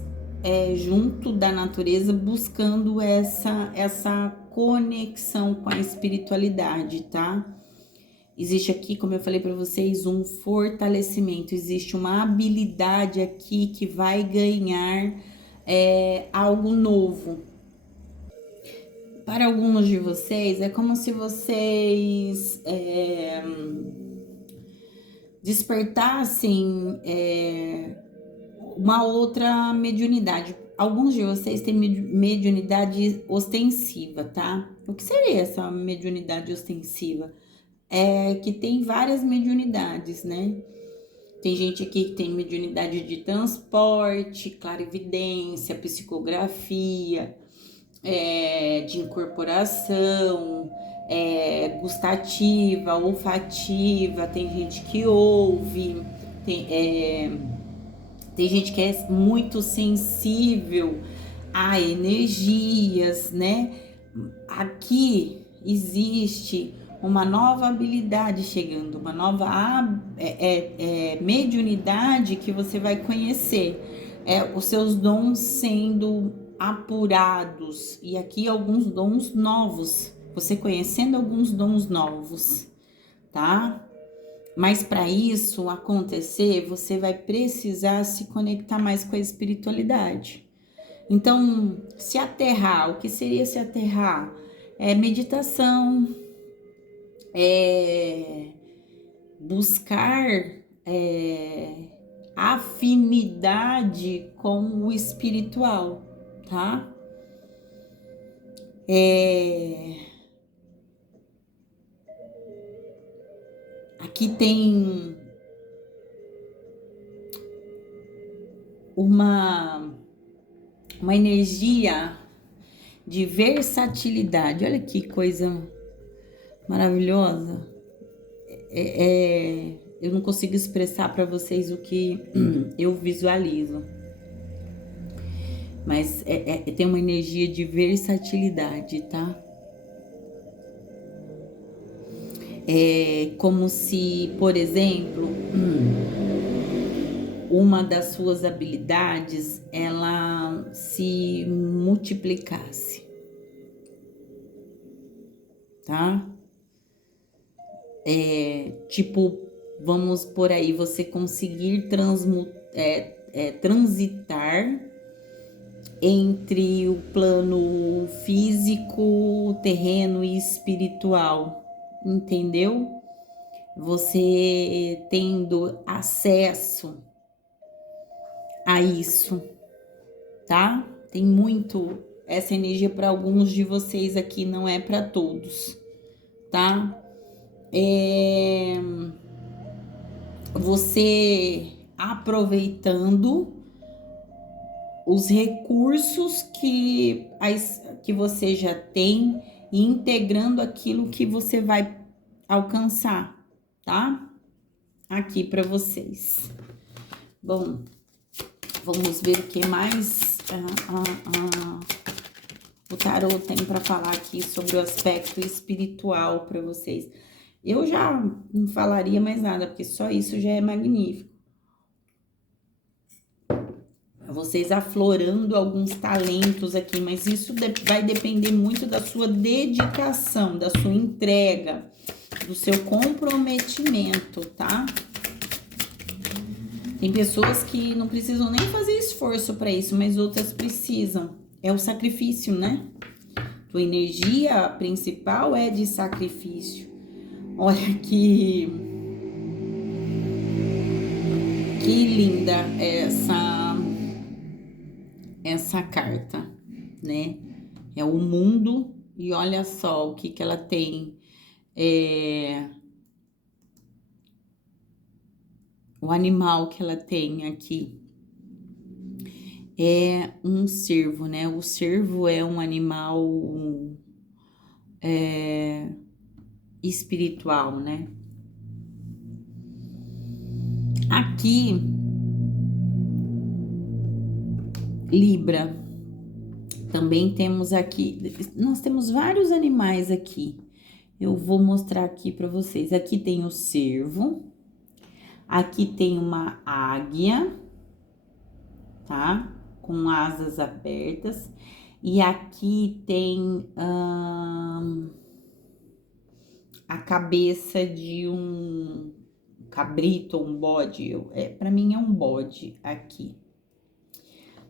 junto da natureza, buscando essa conexão com a espiritualidade, tá? Existe aqui, como eu falei para vocês, um fortalecimento, existe uma habilidade aqui que vai ganhar algo novo. Para alguns de vocês, é como se vocês despertassem uma outra mediunidade. Alguns de vocês têm mediunidade ostensiva, tá? O que seria essa mediunidade ostensiva? Que tem várias mediunidades, né? Tem gente aqui que tem mediunidade de transporte, clarividência, psicografia, de incorporação, gustativa, olfativa, tem gente que ouve, tem gente que é muito sensível a energias, né? Aqui existe uma nova habilidade chegando, uma nova mediunidade que você vai conhecer, os seus dons sendo apurados, e aqui alguns dons novos, você conhecendo alguns dons novos, tá? Mas para isso acontecer, você vai precisar se conectar mais com a espiritualidade. Então, se aterrar, o que seria se aterrar? Meditação, buscar afinidade com o espiritual, tá? Aqui tem uma energia de versatilidade. Olha que coisa maravilhosa. Eu não consigo expressar para vocês o que eu visualizo, mas tem uma energia de versatilidade, tá? É como se, por exemplo, uma das suas habilidades ela se multiplicasse, tá? Tipo, vamos por aí, você conseguir transitar entre o plano físico, terreno e espiritual, entendeu? Você tendo acesso a isso, tá? Tem muito essa energia para alguns de vocês aqui, não é para todos, tá? Você aproveitando os recursos que você já tem e integrando aquilo que você vai alcançar, tá? Aqui para vocês. Bom, vamos ver o que mais o tarô tem para falar aqui sobre o aspecto espiritual para vocês. Eu já não falaria mais nada, porque só isso já é magnífico. Vocês aflorando alguns talentos aqui, mas isso vai depender muito da sua dedicação, da sua entrega, do seu comprometimento, tá? Tem pessoas que não precisam nem fazer esforço para isso, mas outras precisam. É o sacrifício, né? Tua energia principal é de sacrifício. Olha que linda essa carta, né? É o mundo e olha só o que ela tem. O animal que ela tem aqui é um cervo, né? O cervo é um animal espiritual, né? Aqui, Libra. Também temos aqui, nós temos vários animais aqui. Eu vou mostrar aqui para vocês. Aqui tem o cervo, aqui tem uma águia, tá? Com asas abertas. E aqui tem a cabeça de um cabrito ou um bode. Para mim é um bode aqui.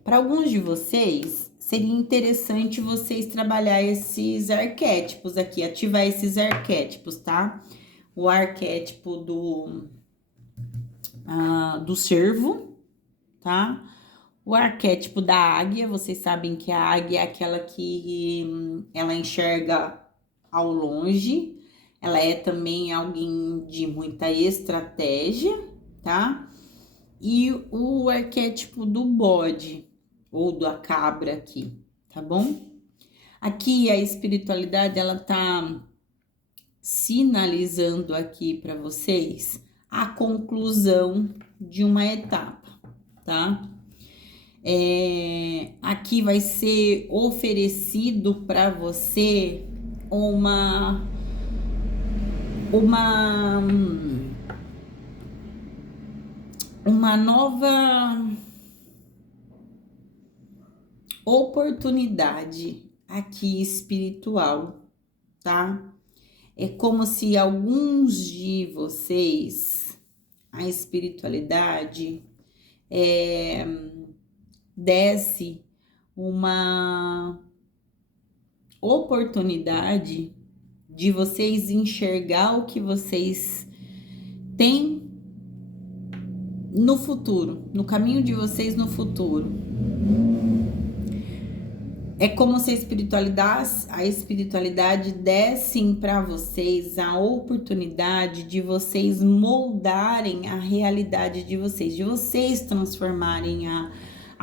Para alguns de vocês, seria interessante vocês trabalhar esses arquétipos aqui, ativar esses arquétipos, tá? O arquétipo do cervo, tá? O arquétipo da águia, vocês sabem que a águia é aquela que ela enxerga ao longe, ela é também alguém de muita estratégia, tá? E o arquétipo do bode, ou da cabra aqui, tá bom? Aqui a espiritualidade, ela tá sinalizando aqui para vocês a conclusão de uma etapa, tá? Aqui vai ser oferecido para você uma nova oportunidade aqui espiritual, tá? É como se alguns de vocês, a espiritualidade, desse uma oportunidade de vocês enxergar o que vocês têm no futuro, no caminho de vocês no futuro. É como se a espiritualidade desse para vocês a oportunidade de vocês moldarem a realidade de vocês transformarem a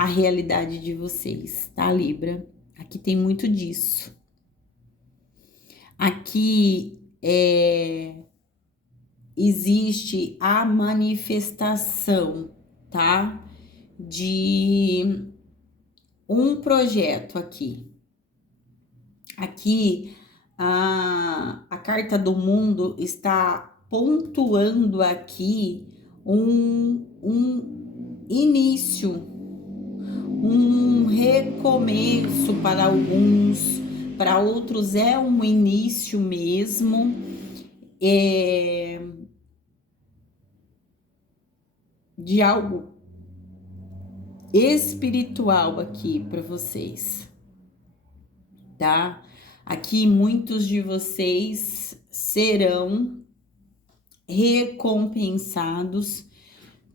realidade de vocês, tá, Libra? Aqui tem muito disso. Aqui existe a manifestação, tá? De um projeto aqui. Aqui a carta do mundo está pontuando aqui um início, um recomeço para alguns, para outros é um início mesmo, de algo espiritual aqui para vocês, tá? Aqui muitos de vocês serão recompensados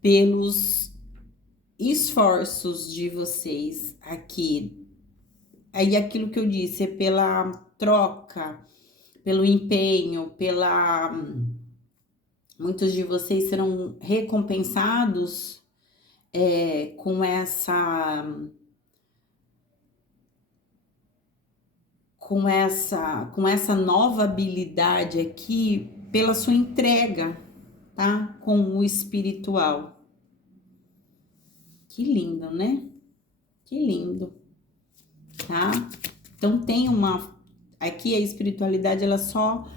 pelos esforços de vocês aqui. Aí aquilo que eu disse é pela troca, pelo empenho, muitos de vocês serão recompensados com essa nova habilidade aqui pela sua entrega, tá? Com o espiritual. Que lindo, né? Que lindo, tá? Então tem aqui a espiritualidade, ela só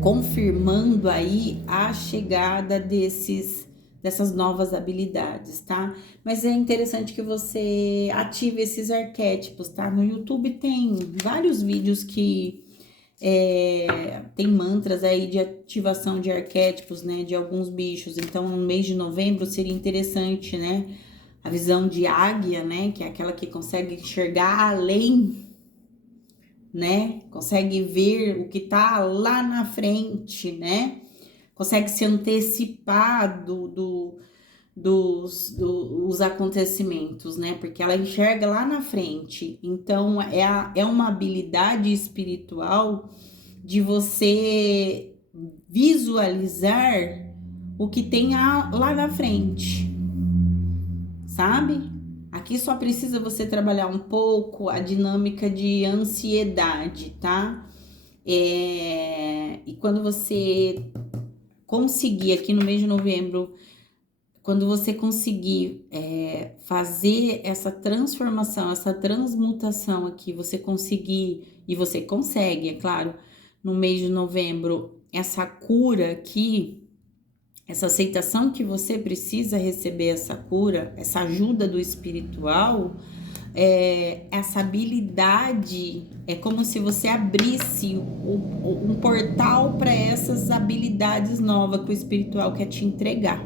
confirmando aí a chegada dessas novas habilidades, tá? Mas é interessante que você ative esses arquétipos, tá? No YouTube tem vários vídeos que tem mantras aí de ativação de arquétipos, né? De alguns bichos. Então, no mês de novembro seria interessante, né? A visão de águia, né? Que é aquela que consegue enxergar além, né? Consegue ver o que tá lá na frente, né? Consegue se antecipar dos acontecimentos, né? Porque ela enxerga lá na frente. Então, é uma habilidade espiritual de você visualizar o que tem lá na frente, sabe? Aqui só precisa você trabalhar um pouco a dinâmica de ansiedade, tá? E quando você conseguir aqui no mês de novembro, quando você conseguir fazer essa transformação, essa transmutação aqui, você conseguir, e você consegue, é claro, no mês de novembro, essa cura aqui, essa aceitação que você precisa receber essa cura, essa ajuda do espiritual, essa habilidade, é como se você abrisse um portal para essas habilidades novas que o espiritual quer te entregar,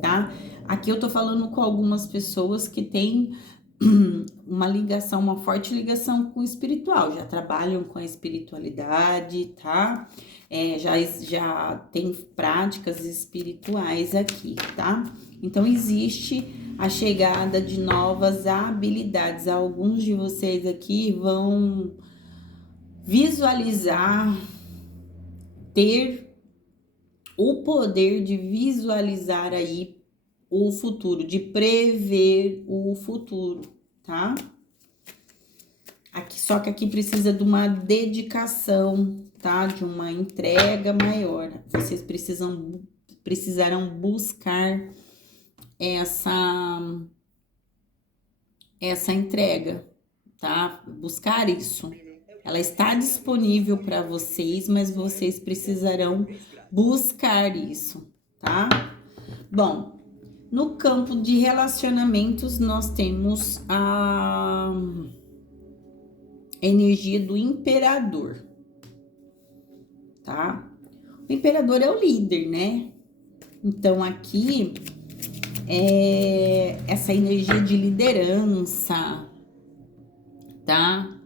tá? Aqui eu tô falando com algumas pessoas que têm uma ligação, uma forte ligação com o espiritual, já trabalham com a espiritualidade, tá? Já tem práticas espirituais aqui, tá? Então, existe a chegada de novas habilidades. Alguns de vocês aqui vão visualizar, ter o poder de visualizar aí o futuro, de prever o futuro, tá? Só que aqui precisa de uma dedicação, tá? De uma entrega maior. Vocês precisarão buscar essa entrega, tá? Buscar isso. Ela está disponível para vocês, mas vocês precisarão buscar isso, tá? Bom, no campo de relacionamentos, nós temos a energia do imperador, tá? O imperador é o líder, né? Então, aqui essa energia de liderança, tá?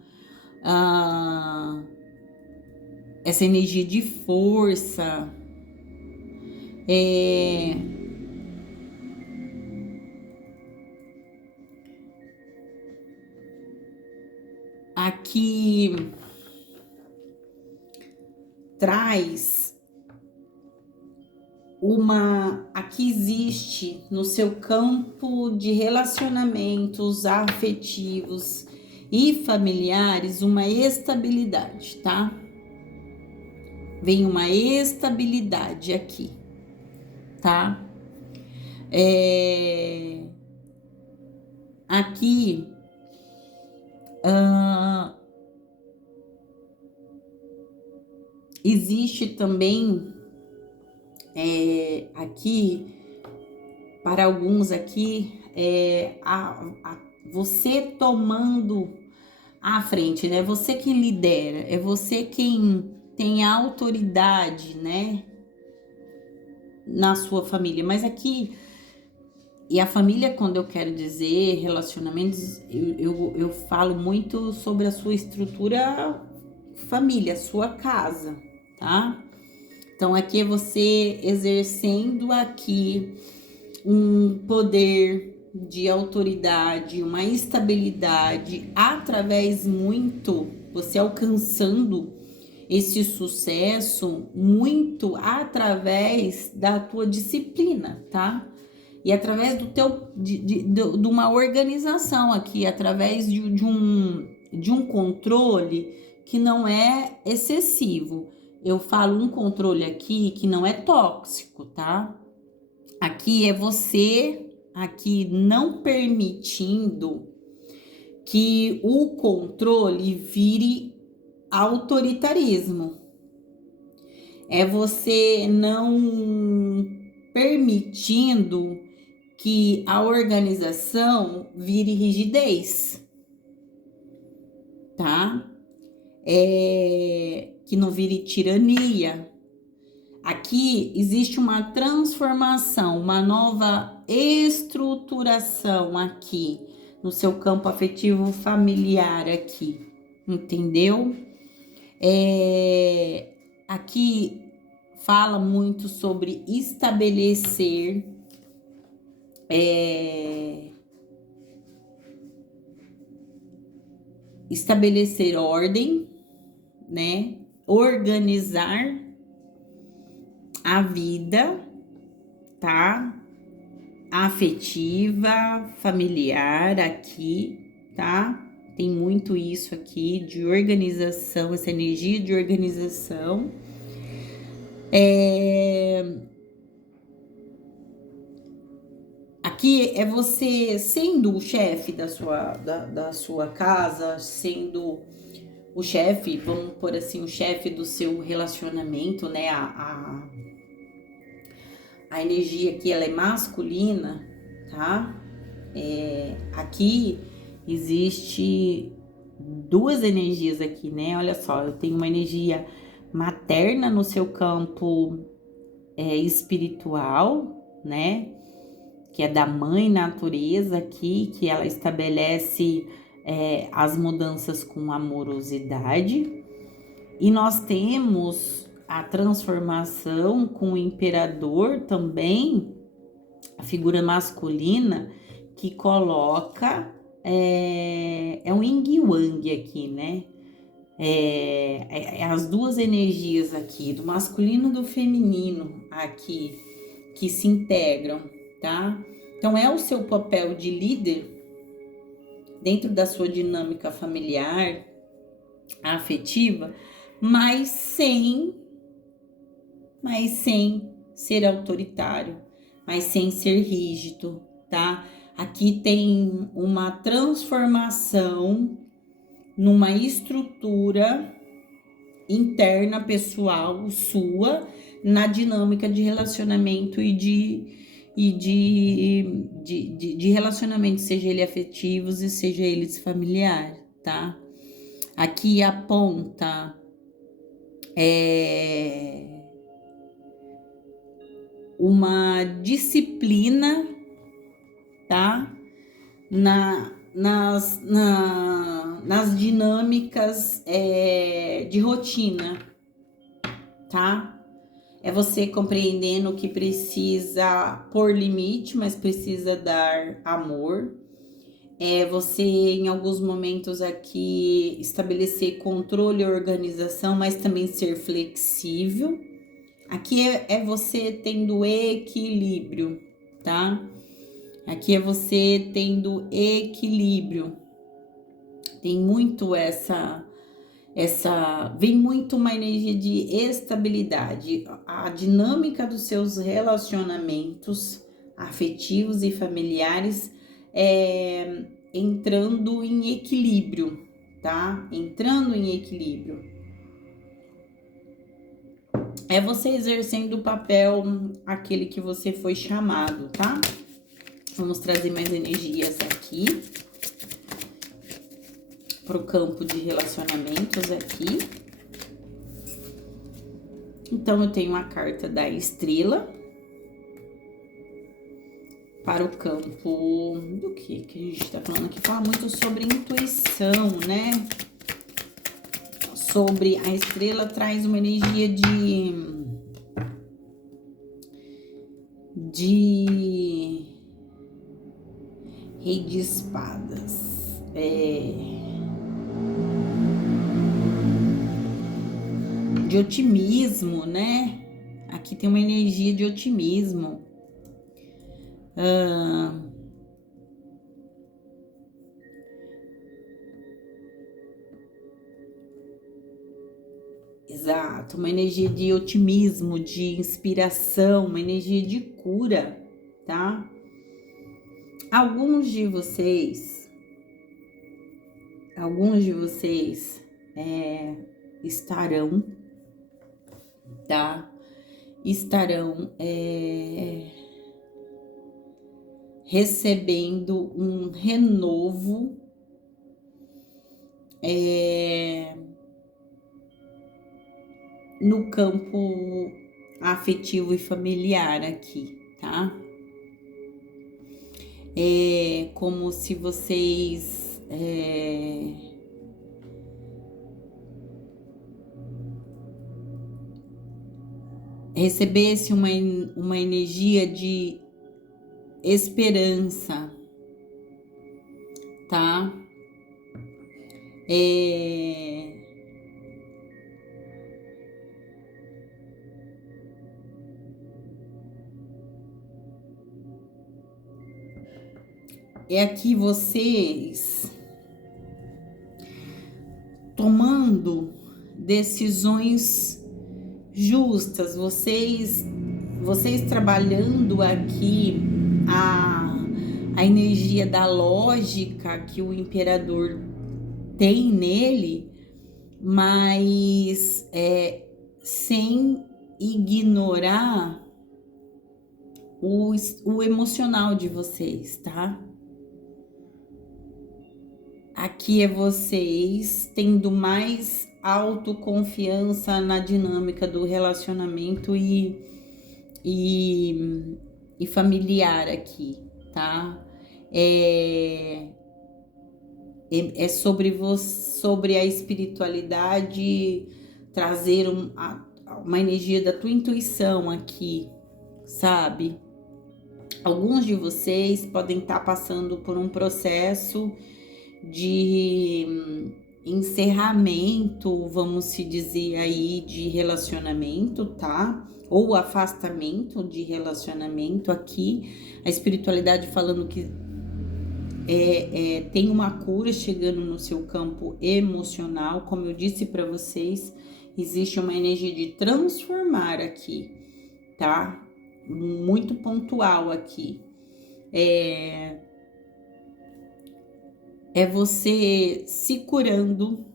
Essa energia de força, aqui traz aqui existe no seu campo de relacionamentos afetivos e familiares uma estabilidade, tá? Vem uma estabilidade aqui, tá? Aqui existe também aqui, para alguns aqui, você tomando à frente, né? É você quem lidera, é você quem tem a autoridade, né? Na sua família. Mas aqui, e a família, quando eu quero dizer relacionamentos, eu falo muito sobre a sua estrutura família, sua casa, tá? Então, aqui é você exercendo aqui um poder de autoridade, uma estabilidade, através muito, você alcançando esse sucesso muito através da tua disciplina, tá? E através do teu, de uma organização aqui, através de um controle que não é excessivo. Eu falo um controle aqui que não é tóxico, tá? Aqui é você aqui não permitindo que o controle vire autoritarismo. É você não permitindo que a organização vire rigidez, tá? Que não vire tirania. Aqui existe uma transformação, uma nova estruturação aqui no seu campo afetivo familiar aqui, entendeu? Aqui fala muito sobre estabelecer estabelecer ordem, né? Organizar a vida, tá? Afetiva, familiar aqui, tá? Tem muito isso aqui de organização, essa energia de organização. Aqui é você sendo o chefe da sua casa, sendo o chefe, vamos por assim, o chefe do seu relacionamento, né? A energia aqui, ela é masculina, tá? Aqui existe duas energias aqui, né? Olha só, eu tenho uma energia materna no seu campo espiritual, né? Que é da mãe natureza aqui, que ela estabelece as mudanças com amorosidade. E nós temos a transformação com o imperador também, a figura masculina, que coloca, um yin e yang aqui, né? As duas energias aqui, do masculino e do feminino aqui, que se integram, tá? Então, é o seu papel de líder dentro da sua dinâmica familiar, afetiva, mas sem ser autoritário, mas sem ser rígido, tá? Aqui tem uma transformação numa estrutura interna pessoal sua, na dinâmica de relacionamento e de relacionamento, seja ele afetivos e seja eles familiar, tá? Aqui aponta uma disciplina, tá? Nas dinâmicas de rotina, tá? É você compreendendo que precisa pôr limite, mas precisa dar amor. É você, em alguns momentos aqui, estabelecer controle e organização, mas também ser flexível. Aqui é você tendo equilíbrio, tá? Aqui é você tendo equilíbrio. Tem muito vem muito uma energia de estabilidade. A dinâmica dos seus relacionamentos afetivos e familiares entrando em equilíbrio, tá? Entrando em equilíbrio. É você exercendo o papel aquele que você foi chamado, tá? Vamos trazer mais energias aqui. para o campo de relacionamentos aqui. Então, eu tenho a carta da estrela para o campo do que a gente tá falando aqui? Fala muito sobre intuição, né? Sobre a estrela traz uma energia de Rei de Espadas. De otimismo, né? Aqui tem uma energia de otimismo. Exato, uma energia de otimismo, de inspiração, uma energia de cura, tá? Alguns de vocês estarão, tá? Estarão recebendo um renovo no campo afetivo e familiar aqui, tá? É como se vocês recebessem uma energia de esperança, tá? É aqui vocês tomando decisões justas, vocês trabalhando aqui a energia da lógica que o imperador tem nele, mas sem ignorar o emocional de vocês, tá? Aqui é vocês tendo mais autoconfiança na dinâmica do relacionamento e familiar aqui, tá? É sobre a espiritualidade, trazer uma energia da tua intuição aqui, sabe? Alguns de vocês podem estar passando por um processo de encerramento, vamos se dizer aí, de relacionamento, tá? Ou afastamento de relacionamento aqui. A espiritualidade falando que tem uma cura chegando no seu campo emocional. Como eu disse para vocês, existe uma energia de transformar aqui, tá? Muito pontual aqui. É você se curando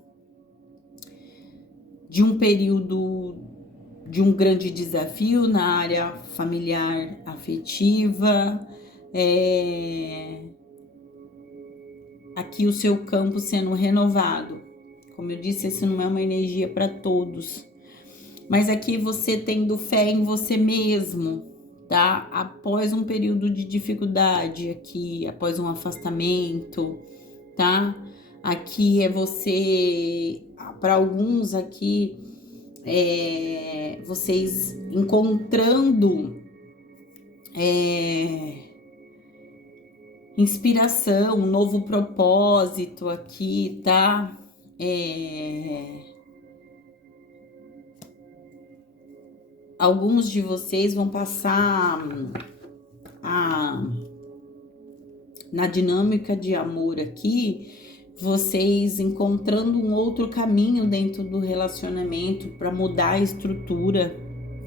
de um período de um grande desafio na área familiar afetiva, aqui o seu campo sendo renovado. Como eu disse, essa não é uma energia para todos, mas aqui você tendo fé em você mesmo, tá? Após um período de dificuldade aqui, após um afastamento, tá? Aqui é você, para alguns aqui, vocês encontrando inspiração, um novo propósito aqui, tá? Alguns de vocês vão passar na dinâmica de amor aqui, vocês encontrando um outro caminho dentro do relacionamento para mudar a estrutura,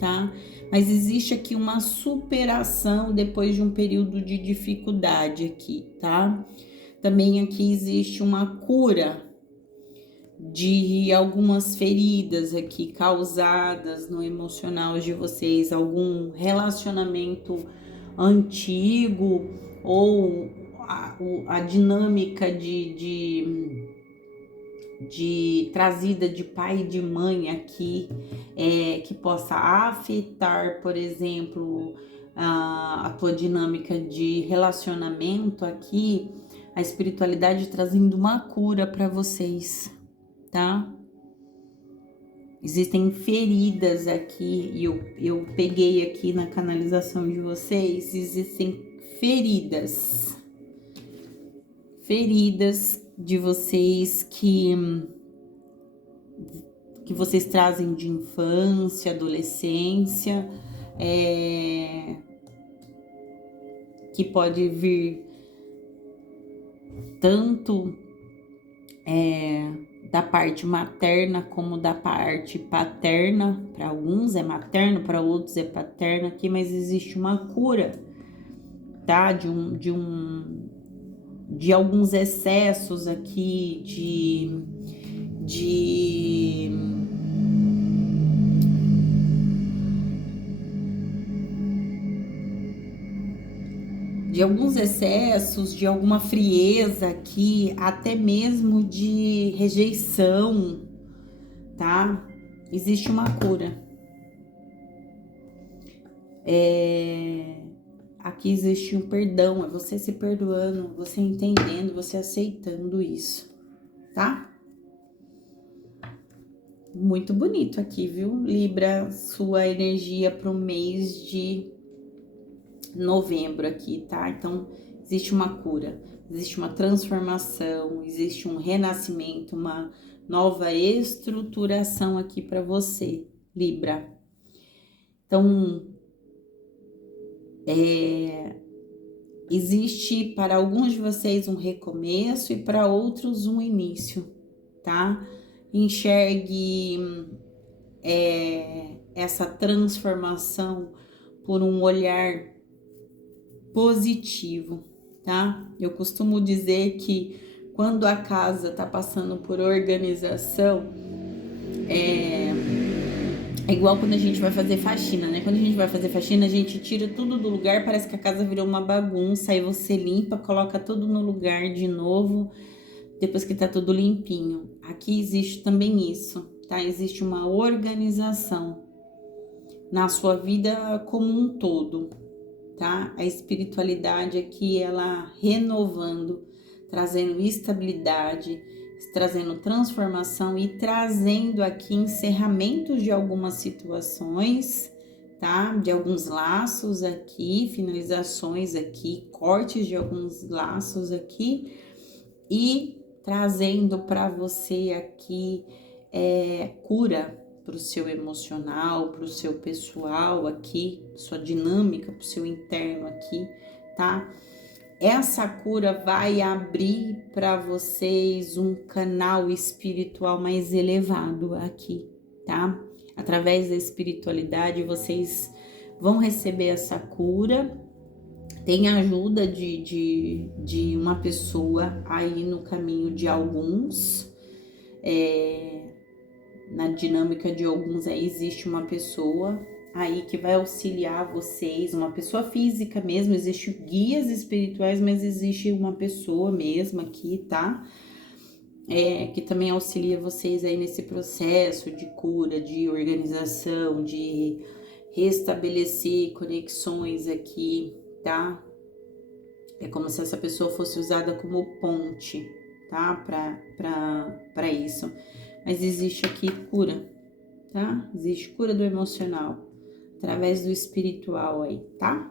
tá? Mas existe aqui uma superação depois de um período de dificuldade aqui, tá? Também aqui existe uma cura de algumas feridas aqui causadas no emocional de vocês, algum relacionamento antigo ou a dinâmica de trazida de pai e de mãe aqui, que possa afetar, por exemplo, a tua dinâmica de relacionamento aqui, a espiritualidade trazendo uma cura para vocês, tá? Existem feridas aqui, e eu peguei aqui na canalização de vocês, existem feridas de vocês que vocês trazem de infância, adolescência, que pode vir tanto da parte materna como da parte paterna. Para alguns é materno, para outros é paterno aqui, mas existe uma cura, tá? De alguns excessos aqui, de alguns excessos, de alguma frieza aqui, até mesmo de rejeição, tá? Existe uma cura. Aqui existe um perdão, é você se perdoando, você entendendo, você aceitando isso, tá? Muito bonito aqui, viu? Libra, sua energia para o mês de novembro aqui, tá? Então, existe uma cura, existe uma transformação, existe um renascimento, uma nova estruturação aqui para você, Libra. Então, existe para alguns de vocês um recomeço e para outros um início, tá? Enxergue essa transformação por um olhar positivo, tá? Eu costumo dizer que quando a casa tá passando por organização, é igual quando a gente vai fazer faxina, né? Quando a gente vai fazer faxina, a gente tira tudo do lugar, parece que a casa virou uma bagunça, aí você limpa, coloca tudo no lugar de novo, depois que tá tudo limpinho. Aqui existe também isso, tá? Existe uma organização na sua vida como um todo, tá? A espiritualidade aqui, ela renovando, trazendo estabilidade, trazendo transformação e trazendo aqui encerramentos de algumas situações, tá? De alguns laços aqui, finalizações aqui, cortes de alguns laços aqui e trazendo para você aqui cura para o seu emocional, para o seu pessoal aqui, sua dinâmica, para o seu interno aqui, tá? Essa cura vai abrir para vocês um canal espiritual mais elevado aqui, tá? Através da espiritualidade, vocês vão receber essa cura. Tem a ajuda de uma pessoa aí no caminho de alguns. Na dinâmica de alguns aí existe uma pessoa aí que vai auxiliar vocês, uma pessoa física mesmo, existem guias espirituais, mas existe uma pessoa mesmo aqui, tá? Que também auxilia vocês aí nesse processo de cura, de organização, de restabelecer conexões aqui, tá? É como se essa pessoa fosse usada como ponte, tá? Para isso. Mas existe aqui cura, tá? Existe cura do emocional, através do espiritual aí, tá?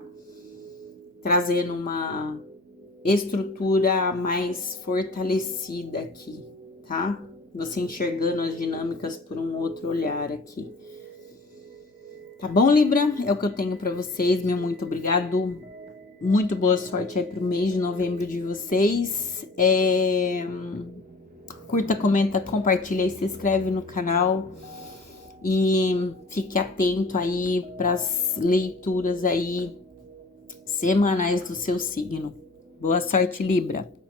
Trazendo uma estrutura mais fortalecida aqui, tá? Você enxergando as dinâmicas por um outro olhar aqui. Tá bom, Libra? É o que eu tenho para vocês. Meu muito obrigado. Muito boa sorte aí pro mês de novembro de vocês. Curta, comenta, compartilha e se inscreve no canal. E fique atento aí para as leituras aí semanais do seu signo. Boa sorte, Libra!